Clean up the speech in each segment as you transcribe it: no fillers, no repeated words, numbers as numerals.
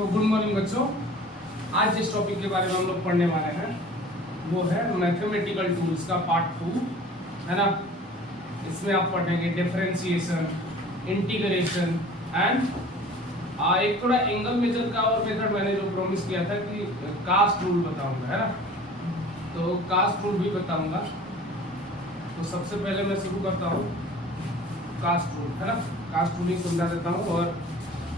तो good morning बच्चों। आज जिस टॉपिक के बारे में हम लोग पढ़ने वाले हैं वो है मैथमेटिकल टूल्स का पार्ट 2, है ना। इसमें आप पढ़ेंगे डिफरेंशिएशन, इंटीग्रेशन एंड एक थोड़ा एंगल मेजर का और मेथड मैंने जो प्रॉमिस किया था कि कास्ट रूल बताऊंगा, है ना। तो कास्ट रूल भी बताऊंगा। तो सबसे पहले मैं शुरू करता हूँ कास्ट रूल, है ना। कास्ट रूल ही समझा देता हूँ। और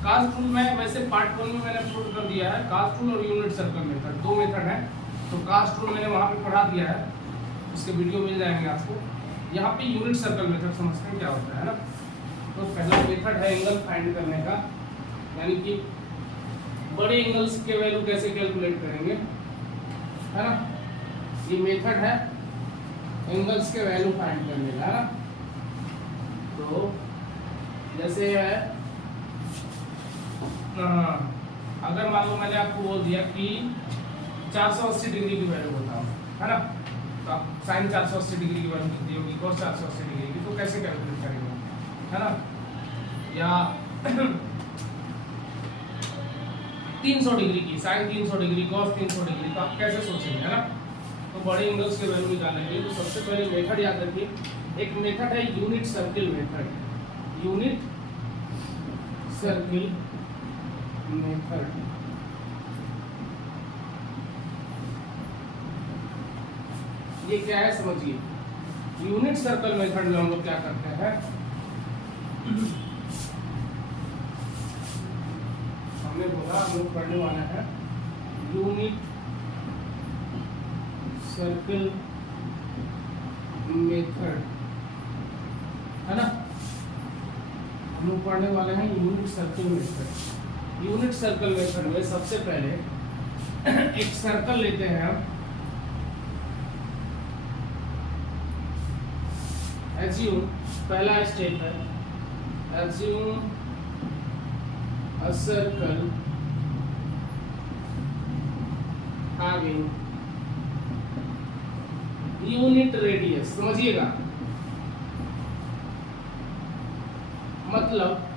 कास्ट रूल में वैसे पार्ट 1 में मैंने अपलोड कर दिया है। कास्ट रूल और यूनिट सर्कल मेथड, दो मेथड है। तो कास्ट रूल मैंने वहाँ पे पढ़ा दिया है, उसके वीडियो मिल जाएंगे आपको। यहाँ पे यूनिट सर्कल मेथड समझते हैं क्या होता है ना। तो पहला मेथड है एंगल फाइंड करने का, यानी कि बड़े एंगल्स के वैल्यू कैसे कैलकुलेट करेंगे, है ना। ये मेथड है एंगल्स के वैल्यू फाइंड करने का, है ना। तो जैसे है अगर मान लो मैंने आपको बोल दिया कि 480 डिग्री की वैल्यू बताओ, है ना। तो आप साइन 480 डिग्री की वैल्यू कितनी होगी, cos 480 डिग्री की, तो कैसे कैलकुलेट करेंगे, है ना। या 300 डिग्री की, साइन 300 डिग्री, cos 300 डिग्री, तो आप कैसे सोचेंगे, है ना। तो बड़े एंगल्स के वैल्यू निकालने के लिए तो सबसे पहले मेथड याद रखिए। एक मेथड है unit circle method, unit circle method. ये क्या है समझिए। यूनिट सर्कल मेथड में हम लोग क्या करते हैं, हमने बोला हम लोग पढ़ने वाला है यूनिट सर्किल मेथड, है ना। हम लोग पढ़ने वाले हैं unit circle method. Unit circle method में सबसे पहले एक सर्कल लेते हैं हम। एज्यूम, पहला स्टेप है assume a circle having unit radius. समझिएगा, मतलब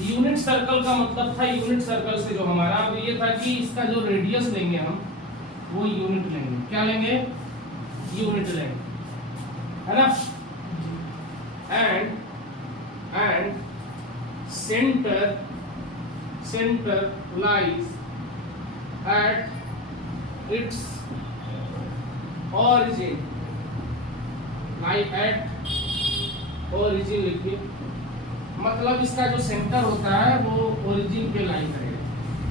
यूनिट सर्कल का मतलब था यूनिट सर्कल से जो हमारा अब ये था कि इसका जो रेडियस लेंगे हम वो यूनिट लेंगे। क्या लेंगे, यूनिट लेंगे, है ना। And centre lies at its origin, lie at origin लिखिए। मतलब इसका जो सेंटर होता है वो ओरिजिन पे लाई करेगा।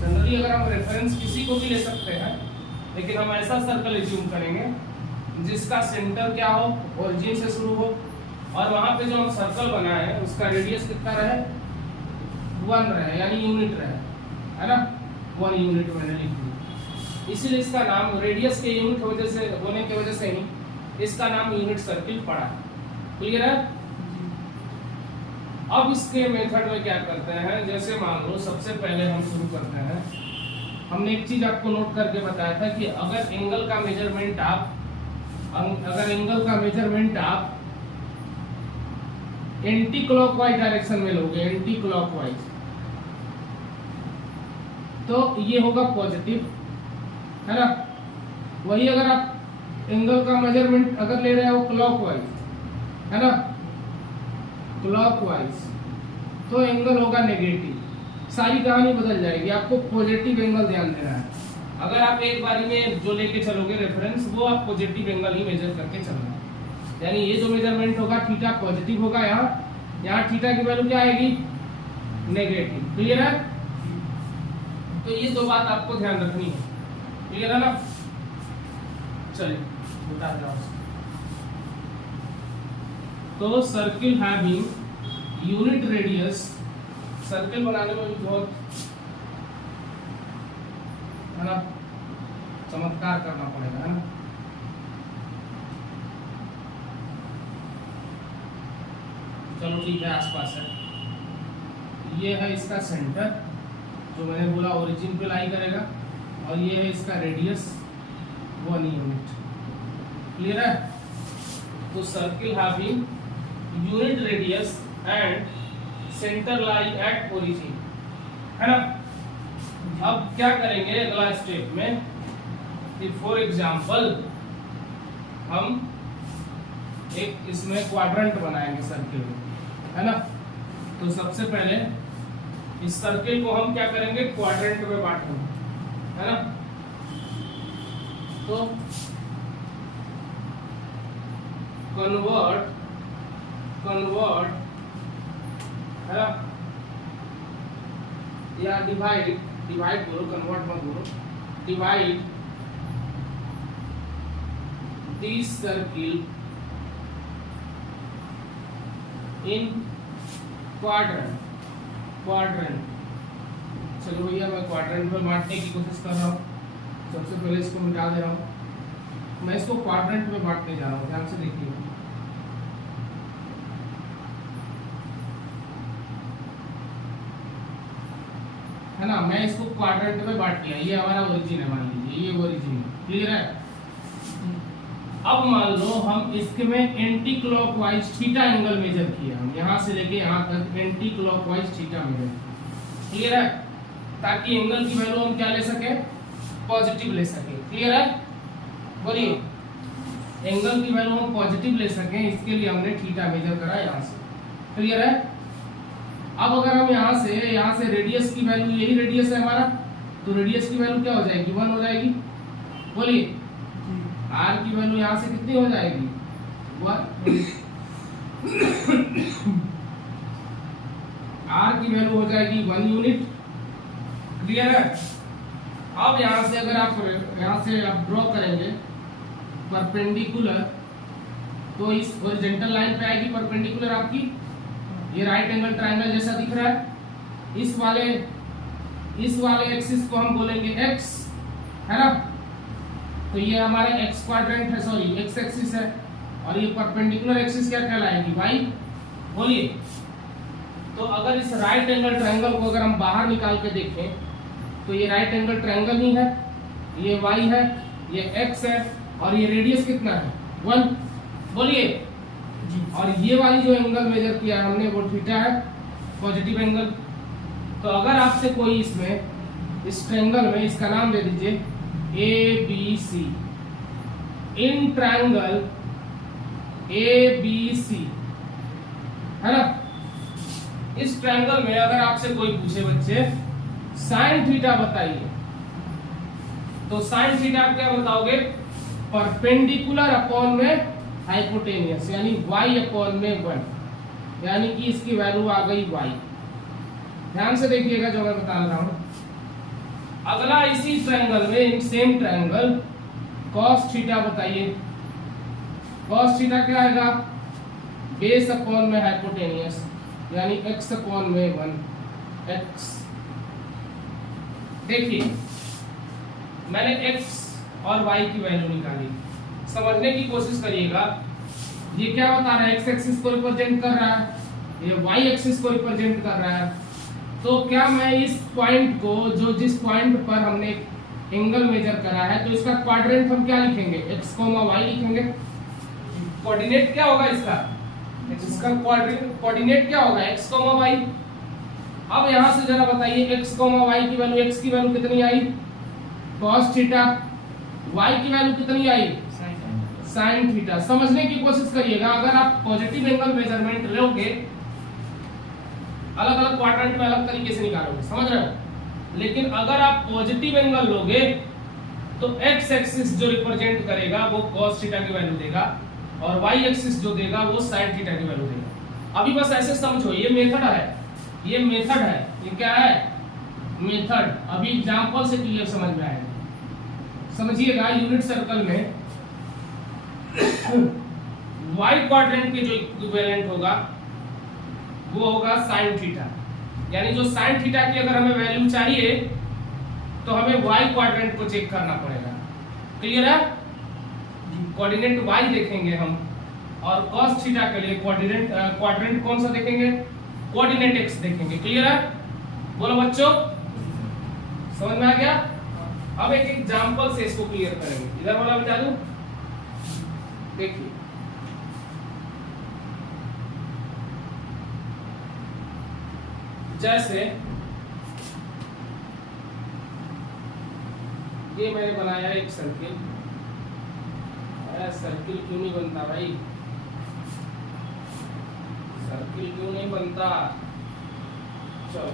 जनरली अगर हम रेफरेंस किसी को भी ले सकते हैं, लेकिन हम ऐसा सर्कल एज्यूम करेंगे जिसका सेंटर क्या हो, ओरिजिन से शुरू हो, और वहां पे जो हम सर्कल बनाए हैं उसका रेडियस कितना रहे, 1 रहे, यानी यूनिट रहे, है ना। 1 यूनिट मैंने लिख दिया। इसीलिए इसका नाम रेडियस के यूनिट वजह से होने की वजह से ही इसका नाम यूनिट सर्किल पड़ा है। क्लियर है। अब इसके मेथड में क्या करते हैं, जैसे मान लो सबसे पहले हम शुरू करते हैं। हमने एक चीज आपको नोट करके बताया था कि अगर एंगल का मेजरमेंट आप एंटी क्लॉकवाइज डायरेक्शन में लोगे, एंटी क्लॉकवाइज, तो ये होगा पॉजिटिव, है ना। वही अगर आप एंगल का मेजरमेंट अगर ले रहे हो क्लॉकवाइज, है ना, क्लॉकवाइज, तो एंगल होगा नेगेटिव। सारी कहानी बदल जाएगी। आपको पॉजिटिव एंगल ध्यान देना है। अगर आप एक बारी में जो लेके चलोगे रेफरेंस, वो आप पॉजिटिव एंगल ही मेजर करके चलना। यानी ये जो मेजरमेंट होगा थीटा पॉजिटिव होगा, यहाँ थीटा की वैल्यू क्या आएगी, नेगेटिव। क्लियर है। तो ये दो बात आपको ध्यान रखनी है। क्लियर है ना। चलिए बता जाओ। तो circle having unit radius, circle बनाने में भी बहुत, है ना, चमत्कार करना पड़ेगा, है ना। चलो ठीक है, आसपास है। ये है इसका सेंटर, जो मैंने बोला ओरिजिन पे लाई करेगा, और ये है इसका रेडियस 1 यूनिट। क्लियर है। तो circle having unit radius and centre lie at origin, है ना। अब क्या करेंगे अगला स्टेप में कि फॉर एग्जाम्पल हम एक इसमें क्वाड्रेंट बनाएंगे सर्किल में, है ना। तो सबसे पहले इस सर्किल को हम क्या करेंगे, क्वाड्रेंट में बांटेंगे, है ना। तो कन्वर्ट है ना, या डिवाइड बोलो, कन्वर्ट मत बोलो, divide this circle in quadrant. चलो भैया मैं क्वाड्रेंट में बांटने की कोशिश कर रहा हूँ। सबसे पहले इसको मिटा दे रहा हूँ, मैं इसको क्वाड्रेंट में बांटने जा रहा हूँ, ध्यान से देखिए। है ना, मैं इसको क्वाड्रेंट में बांट दिया, ये हमारा ओरिजिन है, मान लीजिए ये ओरिजिन है, क्लियर है। अब मान लो हम इसके में anti clockwise theta angle measure किया, हम यहाँ से लेके यहाँ तक anti clockwise theta measure, clear है, ताकि एंगल की वैल्यू हम क्या ले सके, पॉजिटिव ले सके, क्लियर है। बोलिए, एंगल की वैल्यू हम पॉजिटिव ले सके, इसके लिए हमने थीटा मेजर करा यहाँ से, क्लियर है। अब अगर हम यहाँ से रेडियस की वैल्यू, यही रेडियस है हमारा, तो रेडियस की वैल्यू क्या हो जाएगी, 1 हो जाएगी। बोलिए, आर की वैल्यू यहाँ से कितनी हो जाएगी, 1। आर की वैल्यू हो जाएगी 1 यूनिट, क्लियर है। अब यहाँ से अगर आप ड्रॉ करेंगे परपेंडिकुलर, तो इस हॉरिजॉन्टल लाइन पे आएगी परपेंडिकुलर आपकी, ये राइट एंगल ट्रायंगल जैसा दिख रहा है। इस वाले एक्सिस को हम बोलेंगे एक्स, है ना। तो ये हमारा एक्स क्वाड्रेंट है, सॉरी एक्स एक्सिस है, और ये परपेंडिकुलर एक्सिस क्या कहलाएगी, वाई। बोलिए, तो अगर इस राइट एंगल ट्रायंगल को अगर हम बाहर निकाल के देखें, तो ये राइट एंगल ट्रायंगल ही है, ये वाई है, ये एक्स है, और ये रेडियस कितना है, 1। बोलिए, और ये वाली जो एंगल मेजर किया हमने वो थीटा है, पॉजिटिव एंगल। तो अगर आपसे कोई इसमें इस ट्रायंगल में इसका नाम दे दीजिए ABC, इन ट्रायंगल ABC, है ना। इस ट्रायंगल में अगर आपसे कोई पूछे बच्चे साइन थीटा बताइए, तो साइन थीटा आप क्या बताओगे, परपेंडिकुलर अपॉन में हाइपोटेनियस, यानी y अपॉन में 1, यानी कि इसकी वैल्यू आ गई y। ध्यान से देखिएगा जो मैं बता रहा हूं। अगला इसी ट्रायंगल में, सेम ट्रायंगल, cos थीटा बताइए। cos थीटा क्या आएगा, बेस अपॉन में हाइपोटेनियस, यानी x अपॉन में 1 x। देखिए, मैंने x और y की वैल्यू निकाली, समझने की कोशिश करिएगा। ये क्या बता रहा है, x एक्सिस को रिप्रेजेंट कर रहा है, ये y एक्सिस को रिप्रेजेंट कर रहा है। तो क्या मैं इस पॉइंट को, जो जिस पॉइंट पर हमने एंगल मेजर करा है, तो इसका क्वाड्रेंट हम क्या लिखेंगे, x, y लिखेंगे। कोऑर्डिनेट क्या होगा इसका कोऑर्डिनेट क्या होगा, x, y। अब यहां से जरा बताइए, x, y की वैल्यू, x की वैल्यू कितनी आई, cos थीटा, y की वैल्यू कितनी आई, साइन थीटा। समझने की कोशिश करिएगा, अगर आप पॉजिटिव एंगल मेजरमेंट लोगे, अलग अलग क्वाड्रेंट में अलग तरीके से निकालोगे, समझ रहे हो। लेकिन अगर आप पॉजिटिव एंगल लोगे, तो x एक्सिस जो रिप्रेजेंट करेगा वो cos थीटा की वैल्यू देगा, और y एक्सिस जो देगा वो sin थीटा की वैल्यू देगा। अभी बस ऐसे समझो, ये मेथड है, ये मेथड है, ये क्या है, मेथड। अभी एग्जांपल से क्लियर समझ में आएगा। समझिएगा, यूनिट सर्कल में y क्वाड्रेंट के जो इक्विवेलेंट होगा वो होगा sin थीटा, यानी जो sin थीटा की अगर हमें वैल्यू चाहिए तो हमें y क्वाड्रेंट को चेक करना पड़ेगा, क्लियर है। कोऑर्डिनेट y देखेंगे हम, और cos थीटा के लिए क्वाड्रेंट कौन सा देखेंगे, कोऑर्डिनेट x देखेंगे, क्लियर है। बोलो बच्चों, समझ में आ गया। अब एक एग्जांपल से इसको क्लियर करेंगे। इधर वाला बता दूं, देखिए जैसे ये मैंने बनाया एक सर्किल। सर्किल क्यों नहीं बनता भाई, सर्किल क्यों नहीं बनता? चलो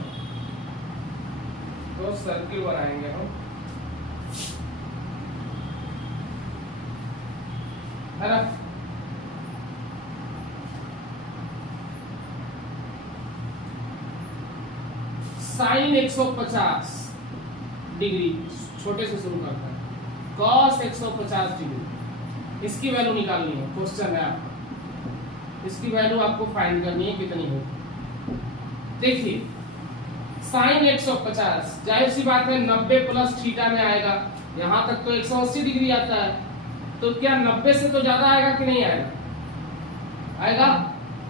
तो सर्किल बनाएंगे हम, है ना। साइन 150 डिग्री, छोटे से शुरू करता है, कॉस 150 डिग्री, इसकी वैल्यू निकालनी है, क्वेश्चन है आपका, इसकी वैल्यू आपको फाइंड करनी है कितनी हो। देखिए साइन 150, जाहिर सी बात है 90 प्लस थीटा में आएगा, यहां तक तो 180 डिग्री आता है, तो क्या 90 से तो ज्यादा आएगा कि नहीं आएगा? आएगा।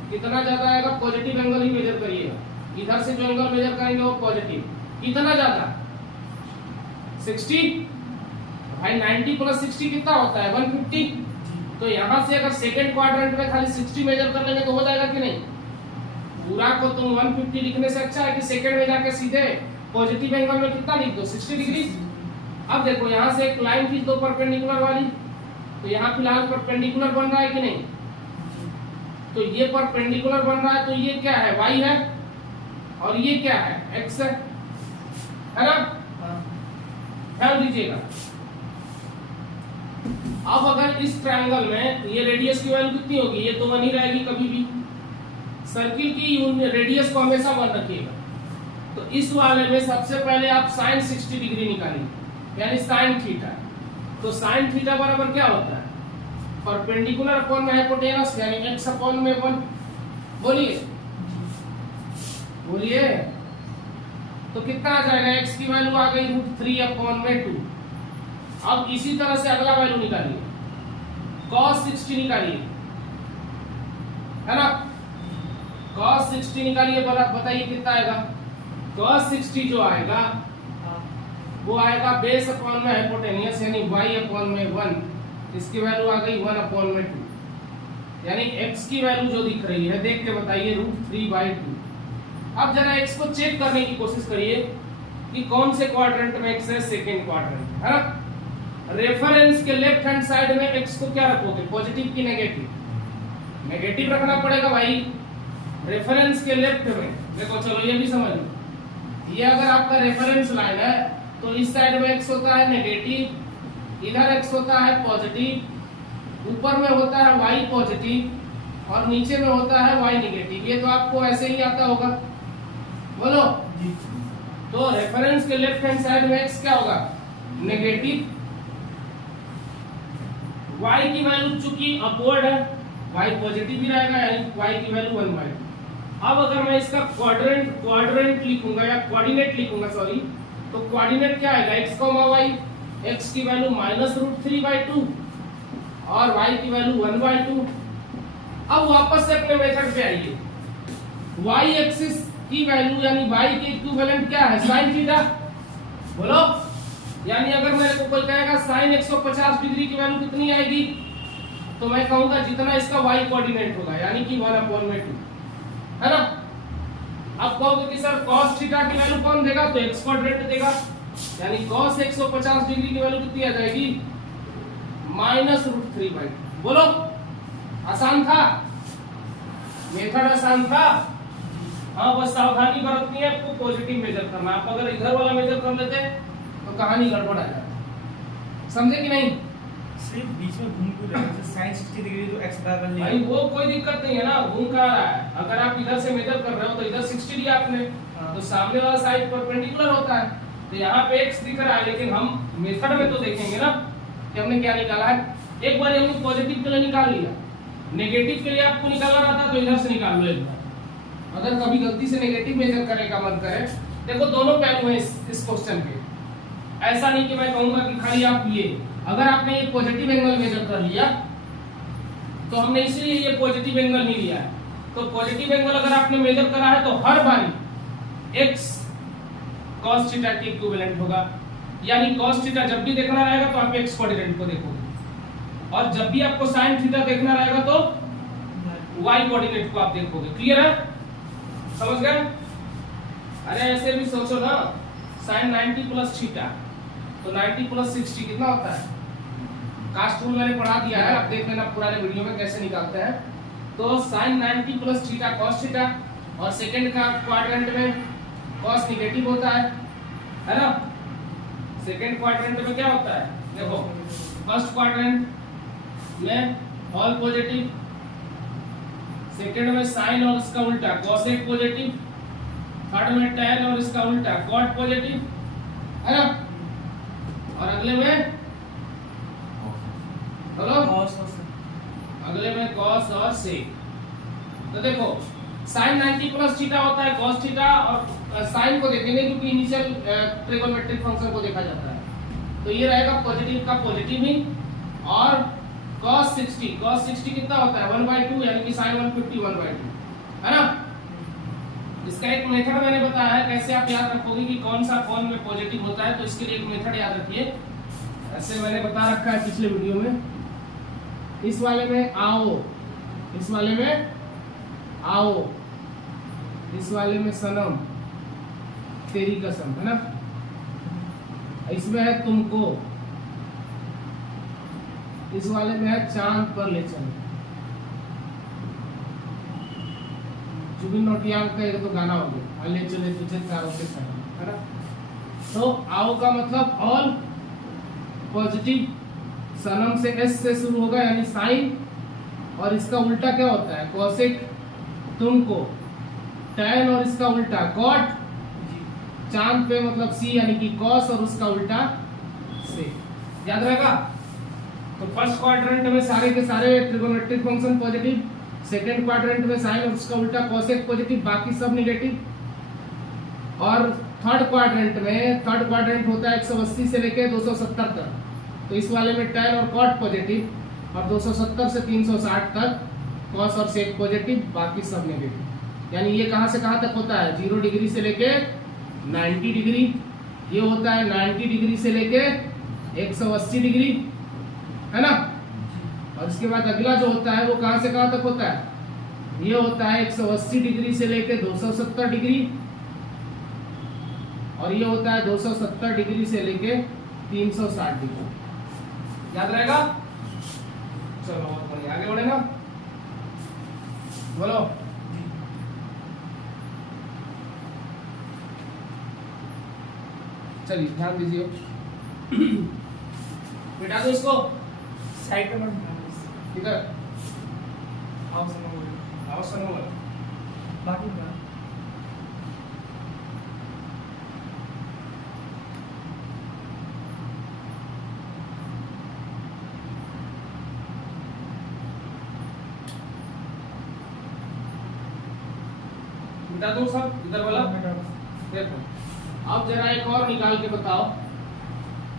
कितना ज्यादा आएगा? पॉजिटिव एंगल ही मेजर करिएगा, इधर से जो एंगल मेजर करेंगे वो पॉजिटिव। कितना ज्यादा? 60। भाई 90 प्लस 60 कितना होता है? 150। तो यहां से अगर सेकंड क्वाड्रेंट में खाली 60 मेजर कर लेंगे तो हो जाएगा कि नहीं? पूरा को तुम 150 लिखने से अच्छा है कि सेकंड में जाके सीधे पॉजिटिव एंगल में कितना लिख दो, 60 डिग्री। अब देखो यहां से एक लाइन खींच दो परपेंडिकुलर वाली, तो यहाँ फिलहाल परपेंडिकुलर बन रहा है कि नहीं? तो ये परपेंडिकुलर बन रहा है, तो ये क्या है? y है, और ये क्या है? x है ना। ध्यान दीजिएगा, अब अगर इस ट्रायंगल में ये रेडियस की वैल्यू कितनी होगी? ये तो 1 ही रहेगी कभी भी। सर्किल की रेडियस को हमेशा 1 रखिएगा। तो इस वाले में सबसे पहले आप साइन 60 डिग्री निकालिए, यानी साइन थीटा। तो साइन थीटा बराबर क्या होता है? परपेंडिकुलर अपॉन में हाइपोटेनस, यानी x अपॉन में 1। बोलिए बोलिए, तो कितना आ जाएगा? x की वैल्यू आ गई √3 अपॉन में 2। अब इसी तरह से अगला वैल्यू निकालिए, cos 60 निकालिए, है ना। cos 60 निकालिए, बताइए कितना आएगा? cos 60 जो आएगा वो आएगा बेस अपॉन में हाइपोटेनियस, यानी y अपॉन में 1, इसकी वैल्यू आ गई 1 अपॉन में 2, यानी x की वैल्यू जो दिख रही है देख के बताइए √3/2। अब जरा x को चेक करने की कोशिश करिए कि कौन से क्वाड्रेंट में x है, सेकंड क्वाड्रेंट, है ना। रेफरेंस के लेफ्ट हैंड साइड में x को क्या रखोगे? पॉजिटिव की नेगेटिव? नेगेटिव रखना पड़ेगा भाई। रेफरेंस के लेफ्ट में देखो, चलो ये भी समझ लो, ये अगर आपका रेफरेंस लाइन है तो इस साइड में x होता है नेगेटिव, इधर x होता है पॉजिटिव, ऊपर में होता है y पॉजिटिव और नीचे में होता है y नेगेटिव। ये तो आपको ऐसे ही आता होगा, बोलो जी। तो रेफरेंस के लेफ्ट हैंड साइड में x क्या होगा? नेगेटिव। y की वैल्यू चूंकि अपवर्ड है, y पॉजिटिव ही रहेगा, यानी y की वैल्यू 1/2। अब अगर मैं इसका क्वाड्रेंट लिखूंगा या कोऑर्डिनेट लिखूंगा, सॉरी, तो कोऑर्डिनेट क्या आएगा? x, y, x की वैल्यू -√3/2 और y की वैल्यू 1/2। अब वापस से अपने मेथड पे आइए, y एक्सिस की वैल्यू यानी y के इक्विवेलेंट क्या है? sin theta. बोलो, यानी अगर मेरे को कोई कहेगा sin 150 डिग्री की वैल्यू कितनी आएगी, तो मैं कहूंगा जितना इसका y कोऑर्डिनेट होगा, यानी कि 1/2, है ना। अब कहोगे कि सर cos थीटा की वैल्यू कौन देगा? तो x क्वाड्रेंट देगा, यानी cos 150 डिग्री की वैल्यू कितनी आ जाएगी? -√3/2। बोलो, आसान था? मेथड आसान था? हाँ, बस सावधानी बरतनी है आपको, पॉजिटिव मेजर करना। आप अगर इधर वाला मेजर कर लेते तो कहानी गड़बड़ आ जाती, समझे कि नहीं? सिर्फ बीच में घूम क्यों रहा है? sin 60 डिग्री तो x बराबर ले, भाई वो कोई दिक्कत नहीं है ना, घूम का रहा है। अगर आप इधर से मेजर कर रहे हो तो इधर 60 लिया आपने, तो सामने वाला साइड परपेंडिकुलर होता है, तो यहाँ पे x दिख रहा है, लेकिन हम मेथड में तो देखेंगे ना कि हमने क्या निकाला है। एक बार हमने पॉजिटिव के लिए निकाल लिया, नेगेटिव के लिए आपको निकालना रहता तो इधर से निकाल लो एक बार। अगर कभी गलती से नेगेटिव मेजर करने का मन करे, देखो दोनों पहलू हैं इस क्वेश्चन के। ऐसा नहीं कि मैं कहूंगा कि खाली आप ये, अगर आपने ये पॉजिटिव एंगल मेजर कर लिया तो हमने इसलिए ये पॉजिटिव एंगल नहीं लिया है। तो पॉजिटिव एंगल अगर आपने मेजर करा है तो हर बारी x cos थीटा के इक्विवेलेंट होगा, यानी cos थीटा जब भी देखना रहेगा तो आप x कोऑर्डिनेट को देखोगे, और जब भी आपको sin थीटा देखना रहेगा तो y कोऑर्डिनेट को आप देखोगे। क्लियर है? समझ गए? अरे ऐसे भी सोचो ना, sin 90 प्लस थीटा तो 90 प्लस 60 कितना होता है? कास्ट रूल मैंने पढ़ा दिया है, आप देख लेना पुराने वीडियो में कैसे निकालते हैं। तो sine 90 plus theta cos theta, और सेकंड का क्वाड्रेंट में कॉस निगेटिव होता है ना। सेकंड क्वाड्रेंट में क्या होता है? देखो फर्स्ट क्वाड्रेंट में ऑल पॉजिटिव, सेकंड में साइन और इसका उल्टा कॉसेक पॉजिटिव, थर्ड में टैन और इसका उल्टा कॉट पॉजिटिव है ना, और अगले में बोलो अगले में कॉस और सेक। तो देखो साइन 90 प्लस थीटा होता है कॉस थीटा, और साइन को देखेंगे क्योंकि इनिशियल ट्रिगोनोमेट्रिक फंक्शन को देखा जाता है। तो ये रहेगा पॉजिटिव का पॉजिटिव ही, और cos 60 कितना होता है 1/2, यानी कि sin 150 1/2 है ना। इसका एक मेथड मैंने बताया है कैसे आप याद रखोगे कि कौन सा कौन में पॉजिटिव होता है, तो इसके लिए एक मेथड याद रखिए। ऐसे मैंने बता रखा है पिछले वीडियो में। इस वाले में आओ, इस वाले में आओ, इस वाले में सनम तेरी कसम है ना, इसमें है तुमको, इस वाले में है चांद पर ले चल। जुबिन नौटियाल का एक तो गाना हो गया, ले चले तुझे चारों से सनम है ना। तो आओ का मतलब ऑल पॉजिटिव, सनम से एस से शुरू होगा यानी साइन, और इसका उल्टा क्या होता है कॉसेक तुमको, टैन और इसका उल्टा कॉट, चांद पे मतलब सी यानी कि कॉस और उसका उल्टा से। याद रहेगा। तो फर्स्ट क्वाड्रेंट में सारे के सारे trigonometric function positive, second quadrant में साइन और उसका उल्टा कॉसेक पॉजिटिव, बाकी सब नेगेटिव, और थर्ड क्वाड्रेंट होता है 180 से लेके 270 तक। तो इस वाले में टैन और कॉट पॉजिटिव, और 270 से 360 तक कॉस और सेक पॉजिटिव, बाकी सब नेगेटिव। यानी ये कहां से कहां तक होता है 0 डिग्री से लेके 90 डिग्री, ये होता है 90 डिग्री से लेके 180 डिग्री है ना। और इसके बाद अगला जो होता है वो कहां से कहां तक होता है, ये होता है 180 डिग्री से लेके 270 डिग्री, और ये होता है 270 डिग्री से लेके 360 डिग्री। याद रहेगा। चलो बहुत बढ़िया, आगे बढ़े ना, बोलो। चलिए ध्यान दीजिए, मिटा दो इसको साइड पे मत इधर आओ समझो बाकी का मिटा दो सब इधर वाला। देखो अब जरा एक और निकाल के बताओ,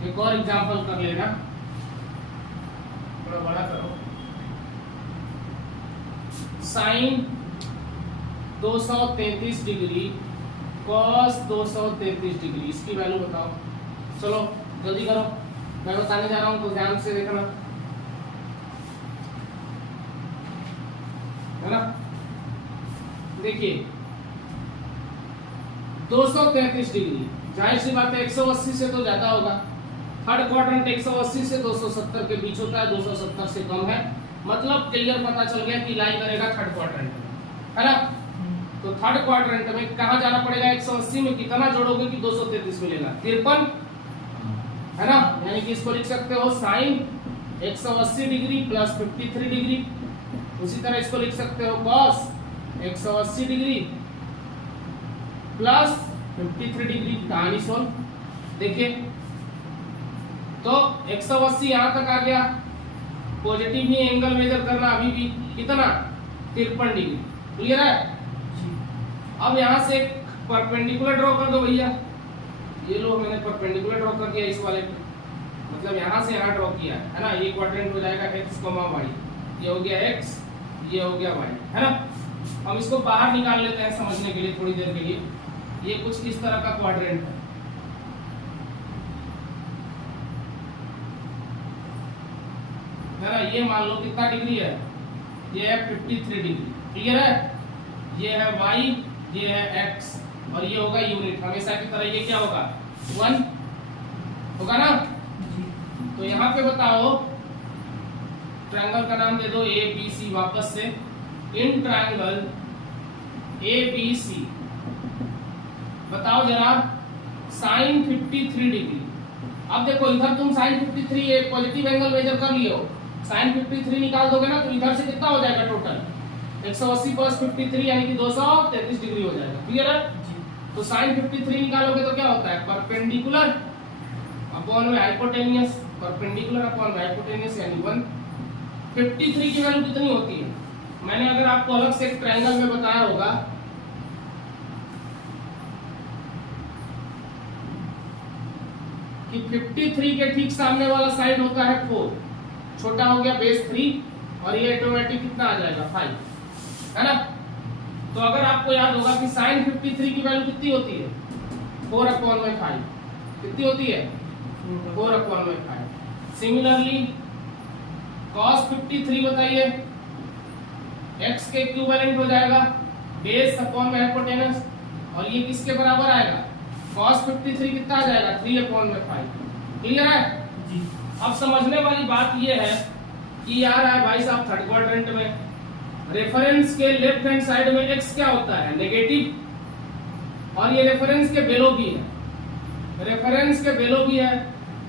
एक और एग्जांपल कर लेना, थोड़ा बड़ा करो। साइन 233 डिग्री कॉस 233 डिग्री, इसकी वैल्यू बताओ। चलो जल्दी करो, मैं बताने जा रहा हूं तो ध्यान से देखना है ना। देखिए 233 डिग्री, जाहिर सी बात है 180 से तो ज्यादा होगा। थर्ड क्वाड्रेंट 180 से 270 के बीच होता है, 270 से कम है, मतलब क्लियर पता चल गया कि लाई करेगा थर्ड क्वाड्रेंट में है ना। तो थर्ड क्वाड्रेंट में कहां जाना पड़ेगा, 180 में कितना जोड़ोगे कि 233 मिलेगा 53 है ना। यानी कि इसको लिख सकते हो साइन 180 डिग्री प्लस 53 डिग्री। उसी तरह इसको लिख सकते हो कॉस 180 डिग्री प्लस 53 डिग्री। कहानी सुन, देखिए तो 180 यहां तक आ गया, पॉजिटिव ही एंगल मेजर करना अभी भी कितना 53 डिग्री, क्लियर है। अब यहां से परपेंडिकुलर ड्रॉ कर दो भैया, ये लो मैंने परपेंडिकुलर ड्रॉ कर दिया इस वाले पे, मतलब यहां से यहां ड्रॉ किया है ना। ये क्वाड्रेंट हो जाएगा x, y, ये हो गया x, ये हो गया y है ना। हम इसको बाहर निकाल लेते हैं समझने के लिए थोड़ी देर के लिए। ये कुछ इस तरह का क्वाड्रेंट है ना। ये मान लो कितना डिग्री है, ये है 53 डिग्री, क्लियर है। ये है y, ये है x, और ये होगा यूनिट, हमेशा की तरह ये क्या होगा 1 होगा ना? जी तो यहाँ पे बताओ, ट्रायंगल का नाम दे दो ए बी सी वापस से। In triangle A B C बताओ जरा साइन 53 डिग्री। अब देखो इधर तुम साइन 53 एक पॉजिटिव एंगल मेजर कर लिए हो, साइन 53 निकाल दोगे ना तो इधर से कितना हो जाएगा टोटल 180 प्लस 53 यानी कि 233 डिग्री हो जाएगा। क्लियर है? जी तो साइन 53 निकालोगे तो क्या होता है, परपेंडिकुलर अपॉन में हाइपोटेनियस, परपेंडिकुलर अपॉन में हाइपोटेनियस यानी 153 की वैल्यू कितनी होती है? मैंने अगर आपको अलग से एक ट्रायंगल में बताया होगा कि 53 के ठीक सामने वाला साइड होता है 4, छोटा हो गया बेस 3 और ये ऑटोमेटिक कितना आ जाएगा 5, है ना? तो अगर आपको याद होगा कि साइन 53 की वैल्यू कितनी होती है 4/5, कितनी होती है 4/5। सिमिलरली cos 53 बताइए, x के इक्विवेलेंट हो जाएगा बेस अपॉन में हाइपोटेनस, और ये किसके बराबर आएगा cos 53 कितना आ जाएगा 3/5। क्लियर है? जी अब समझने वाली बात ये है कि यार है भाई साहब थर्ड क्वाड्रेंट में रेफरेंस के लेफ्ट हैंड साइड में x क्या होता है नेगेटिव, और ये रेफरेंस के बिलो भी है, रेफरेंस के बिलो भी है,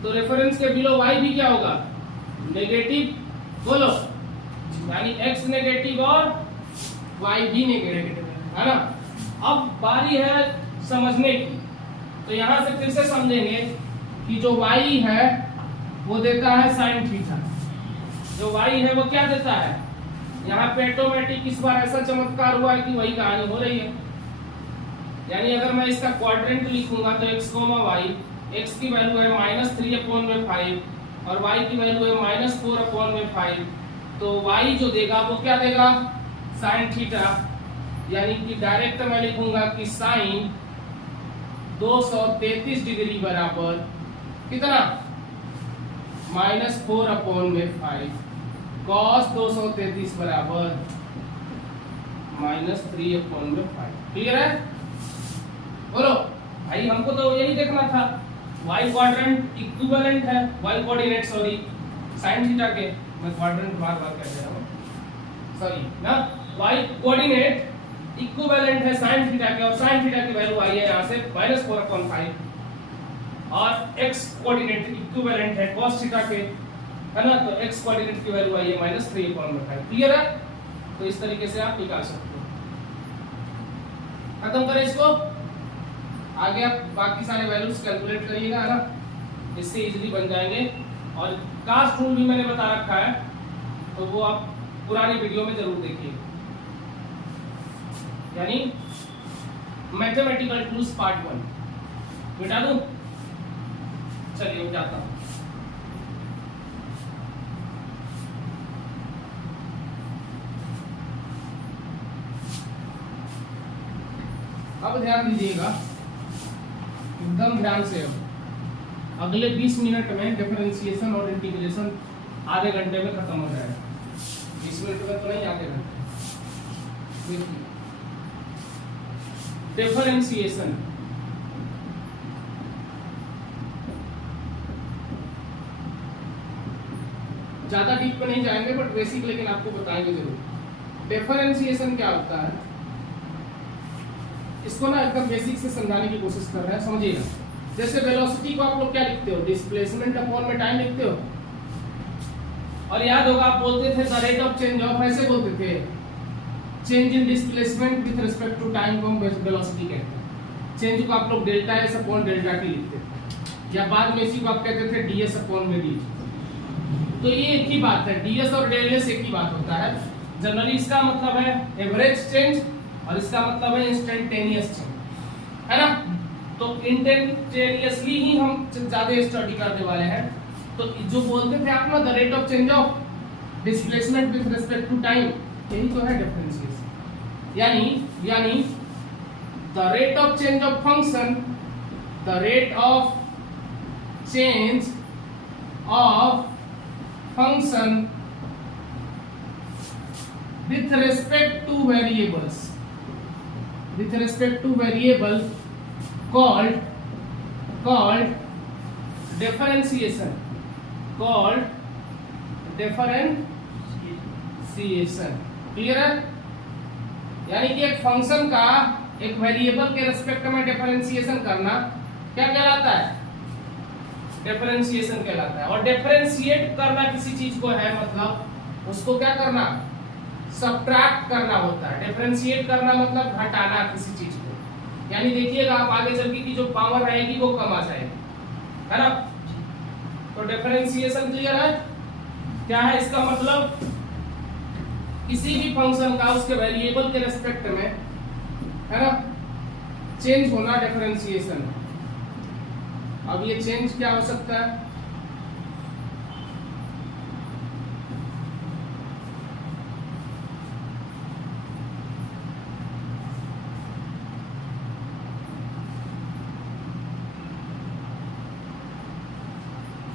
तो रेफरेंस के बिलो y भी क्या होगा नेगेटिव, बोलो, यानी x नेगेटिव और y भी नेगेटिव, है ना? अब बारी है समझने की, तो यहां से फिर से समझेंगे कि जो y है वो देता है साइन थीटा, जो y है वो क्या देता है, यहाँ पे ऑटोमेटिक इस बार ऐसा चमत्कार हुआ है कि वही कहानी हो रही है। यानी अगर मैं इसका क्वाड्रेंट लिखूंगा तो x, y, x की वैल्यू है -3/5 और y की वैल्यू है -4/5, तो y जो देगा वो क्या देगा साइन थीटा, यानी कि डायरेक्ट मैं लिखूंगा कि साइन 233 डिग्री बराबर कितना -4/5, cos 233 बराबर -3/5। क्लियर है? बोलो भाई, हमको तो यही देखना था, y क्वाड्रेंट इक्विवेलेंट है, y coordinate sorry sin theta के, मैं क्वाड्रेंट बार-बार कह रहा हूं सॉरी ना, y कोऑर्डिनेट इक्विवेलेंट है sin थीटा के, और sin थीटा की वैल्यू आई है यहां से -4/5, और x कोऑर्डिनेट इक्विवेलेंट है cos थीटा के, है ना? तो x कोऑर्डिनेट की वैल्यू आई है -3/5। क्लियर है? तो इस तरीके से आप निकाल सकते हो। खत्म करें इसको, आगे आप बाकी सारे वैल्यूज कैलकुलेट करिएगा, है ना? इससे इजीली बन जाएंगे। और कास्ट रूल भी मैंने बता रखा है, तो वो आप पुरानी वीडियो में जरूर देखिए, यानी मैथमेटिकल टूल्स पार्ट 1 मिटा दूं? चलिए मैं जाता हूं। अब ध्यान दीजिएगा एकदम ध्यान से, अब अगले 20 मिनट में डिफरेंशिएशन और इंटीग्रेशन आधे घंटे में खत्म हो जाएगा। 20 मिनट में तो नहीं, आधे घंटे। देखिए डिफरेंशिएशन, ज्यादा डीप पे नहीं जाएंगे बट बेसिक लेकिन आपको बताएंगे जरूर। डिफरेंशिएशन क्या होता है, इसको ना एकदम बेसिक से समझाने की कोशिश कर रहे हैं, समझिएगा। जैसे वेलोसिटी को आप लोग क्या लिखते हो, डिस्प्लेसमेंट अपॉन में टाइम लिखते हो, और याद होगा आप बोलते थे the rate of change of, ऐसे बोलते थे change in displacement with respect to time को हम वेलोसिटी कहते हैं। चेंज को आप लोग delta S upon delta T लिखते थे, या बाद में इसी को आप कहते थे डीएस अपॉन में डी। तो ये एक ही बात है, डीएस और डेल एस एक ही बात होता है। जनरली इसका मतलब है एवरेज चेंज और इसका मतलब है इंस्टेंटेनियस चेंज, है ना? तो इंस्टेंटेनियसली ही हम ज्यादा स्टडी करने वाले हैं। तो जो बोलते थे आप ना the rate of change of displacement with respect to time, यही तो है डिफरेंशिएशन। यानी the rate of change of function, the rate of change of function with respect to variable called differentiation called differentiation. Clear है? यानी कि एक function का एक वेरिएबल के रेस्पेक्ट में डिफरेंशिएशन करना क्या कहलाता है? डिफरेंशिएशन कहलाता है। और डिफरेंशिएट करना किसी चीज को है मतलब उसको क्या करना? सब्ट्रैक्ट करना होता है। डिफरेंशिएट करना मतलब घटाना किसी चीज को। यानी देखिएगा आप आगे चल के की जो पावर रहेगी वो कम आ जाएगी, है ना? तो डिफरेंशिएशन क्लियर है? क्या है इसका मतलब? किसी भी फंक्शन का उसके वेरिएबल के रेस्पेक्ट में, है ना, चेंज होना डिफरेंशिएशन। अब ये चेंज क्या हो सकता है?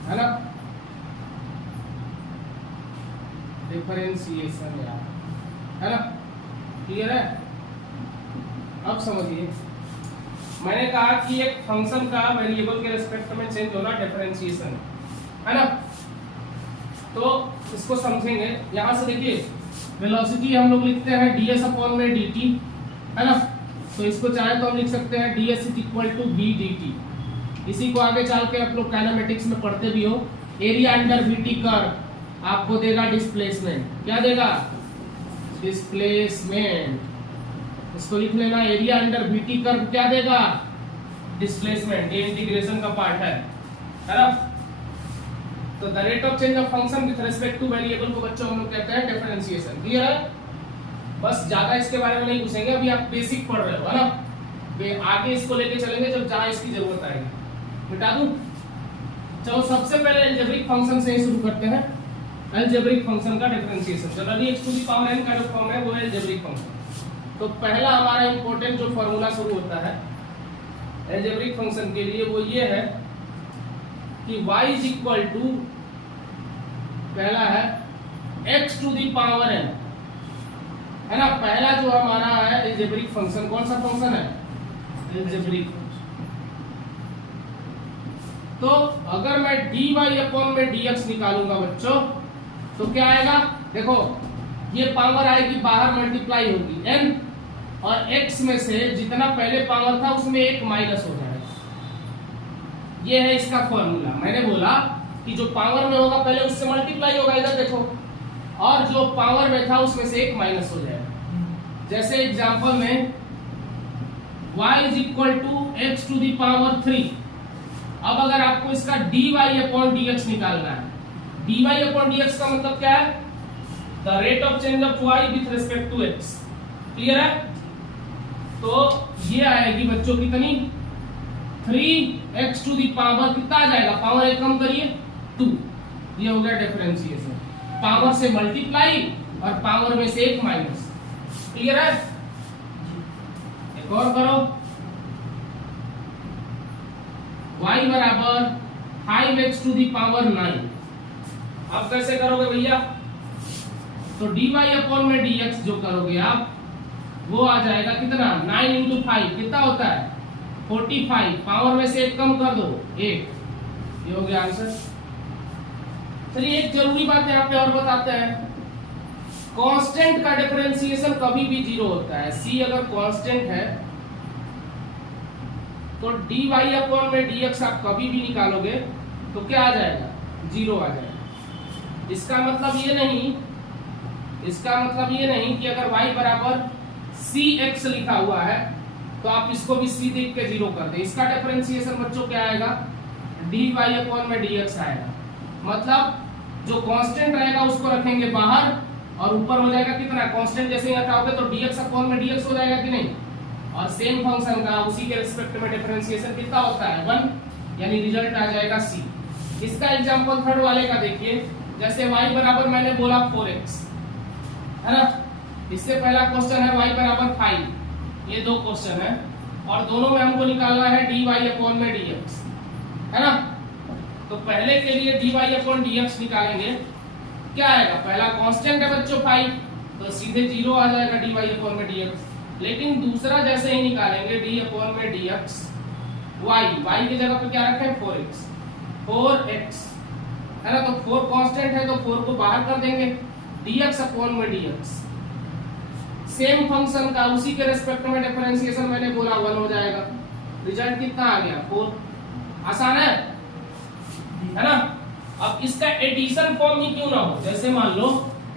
है ना? डिफरेंशिएशन यार, है ना? क्लियर है? अब समझिए, मैंने कहा कि एक फंक्शन का वेरिएबल के रेस्पेक्ट में चेंज होना डिफरेंशिएशन, है ना? तो इसको समझेंगे। यहां से देखिए वेलोसिटी हम लोग लिखते हैं ds अपॉन में dt, है ना? तो इसको चाहे तो हम लिख सकते हैं ds equal to v dt। इसी को आगे चल के आप लोग काइनेमेटिक्स में पढ़ते भी हो। एरिया अंडर vt कर्व आपको देगा डिस्प्लेसमेंट। क्या देगा? डिस्प्लेसमेंट। इसको लिख लेना, एरिया अंडर vt कर्व क्या देगा? डिस्प्लेसमेंट। ये इंटीग्रेशन का पार्ट है ना? तो the rate of change of function with respect two variable को बच्चों हम लोग कहते हैं डिफरेंशिएशन। क्लियर है? बस ज्यादा इसके बारे में नहीं पूछेंगे, अभी आप बेसिक पढ़ रहे हो, है ना? वे आगे इसको लेके चलेंगे जब जहां इसकी जरूरत आएगी। मिटा दूं? चलो सबसे पहले अलजेब्रिक फंक्शन से ही शुरू करते हैं। अलजेब्रिक फंक्शन का differentiation generally x to the power n का जो फॉर्म है वो है अलजेब्रिक फंक्शन। तो पहला हमारा इंपॉर्टेंट जो फॉर्मूला शुरू होता है अलजेब्रिक फंक्शन के लिए वो ये है कि y इज इक्वल टू, पहला है x to the power n, है ना? पहला जो हमारा है अलजेब्रिक फंक्शन, कौन सा फंक्शन है? अलजेब्रिक। तो अगर मैं dy अपॉन में dx निकालूंगा बच्चों तो क्या आएगा? देखो ये पावर आएगी बाहर मल्टीप्लाई होगी n, और x में से जितना पहले पावर था उसमें एक माइनस हो जाएगा। ये है इसका फॉर्मूला। मैंने बोला कि जो पावर में होगा पहले उससे मल्टीप्लाई होगा, इधर देखो, और जो पावर में था उसमें से एक माइनस हो जाएगा। जैसे एग्जांपल में y is equal to x to the power 3। अब अगर आपको इसका dy अपॉन dx निकालना है, dy अपॉन dx का मतलब क्या है? The rate of change of y with respect to x। Clear है? तो ये आएगी बच्चों कितनी? 3x टू द पावर, कितना आ जाएगा? पावर एक कम करिए 2। ये हो गया डिफरेंशिएशन। पावर से मल्टीप्लाई और पावर में से एक माइनस। क्लियर है? एक और करो, y बराबर 5x टू दी पावर 9। अब कैसे करोगे भैया? तो dy अपॉन में dx जो करोगे आप वो आ जाएगा कितना? 9 इंटू 5 कितना होता है? 45। पावर में से एक कम कर दो 1। ये हो गया आंसर। चलिए एक जरूरी बात यहाँ पे और बताते हैं, कांस्टेंट का डिफरेंशिएशन कभी भी 0 होता है। c अगर कांस्टेंट है तो dy अपॉन में dx आप कभी भी निकालोगे तो क्या आ जाएगा? 0 आ जाएगा। इसका मतलब ये नहीं कि अगर y बराबर cx लिखा हुआ है तो आप इसको भी c देख के 0 कर दे। इसका डिफरेंशिएशन बच्चों क्या आएगा? dy अपॉन में dx आएगा। मतलब जो कांस्टेंट रहेगा उसको रखेंगे बाहर और ऊपर हो जाएगा कितना? कांस्टेंट जैसे ही हटाओगे तो dx अपॉन में dx हो जाएगा कि नहीं? और सेम फंक्शन का उसी के रिस्पेक्ट में डिफरेंशिएशन कितना होता है? 1, यानी रिजल्ट आ जाएगा c। इसका एग्जांपल थर्ड वाले का देखिए, जैसे y बराबर मैंने बोला 4x, है ना? इससे पहला क्वेश्चन है y बराबर 5। ये दो क्वेश्चन है और दोनों में हमको निकालना है dy अपॉन में dx, है ना? तो पहले के लिए dy अपॉन dx निकालेंगे, क्या आएगा? पहला कांस्टेंट है बच्चों 5, तो सीधे 0 आ जाएगा dy अपॉन में dx। लेकिन दूसरा जैसे ही निकालेंगे d अपॉन में dx, y की जगह पे क्या रखें? 4x। 4x है ना, तो 4 कांस्टेंट है तो 4 को बाहर कर देंगे, dx अपॉन में dx। सेम फंक्शन का उसी के रेस्पेक्ट में डिफरेंशिएशन मैंने बोला 1 हो जाएगा। रिजल्ट कितना आ गया 4। आसान है ना। अब इसका एडिशन फॉर्म ही क्यों ना हो, जैसे मान लो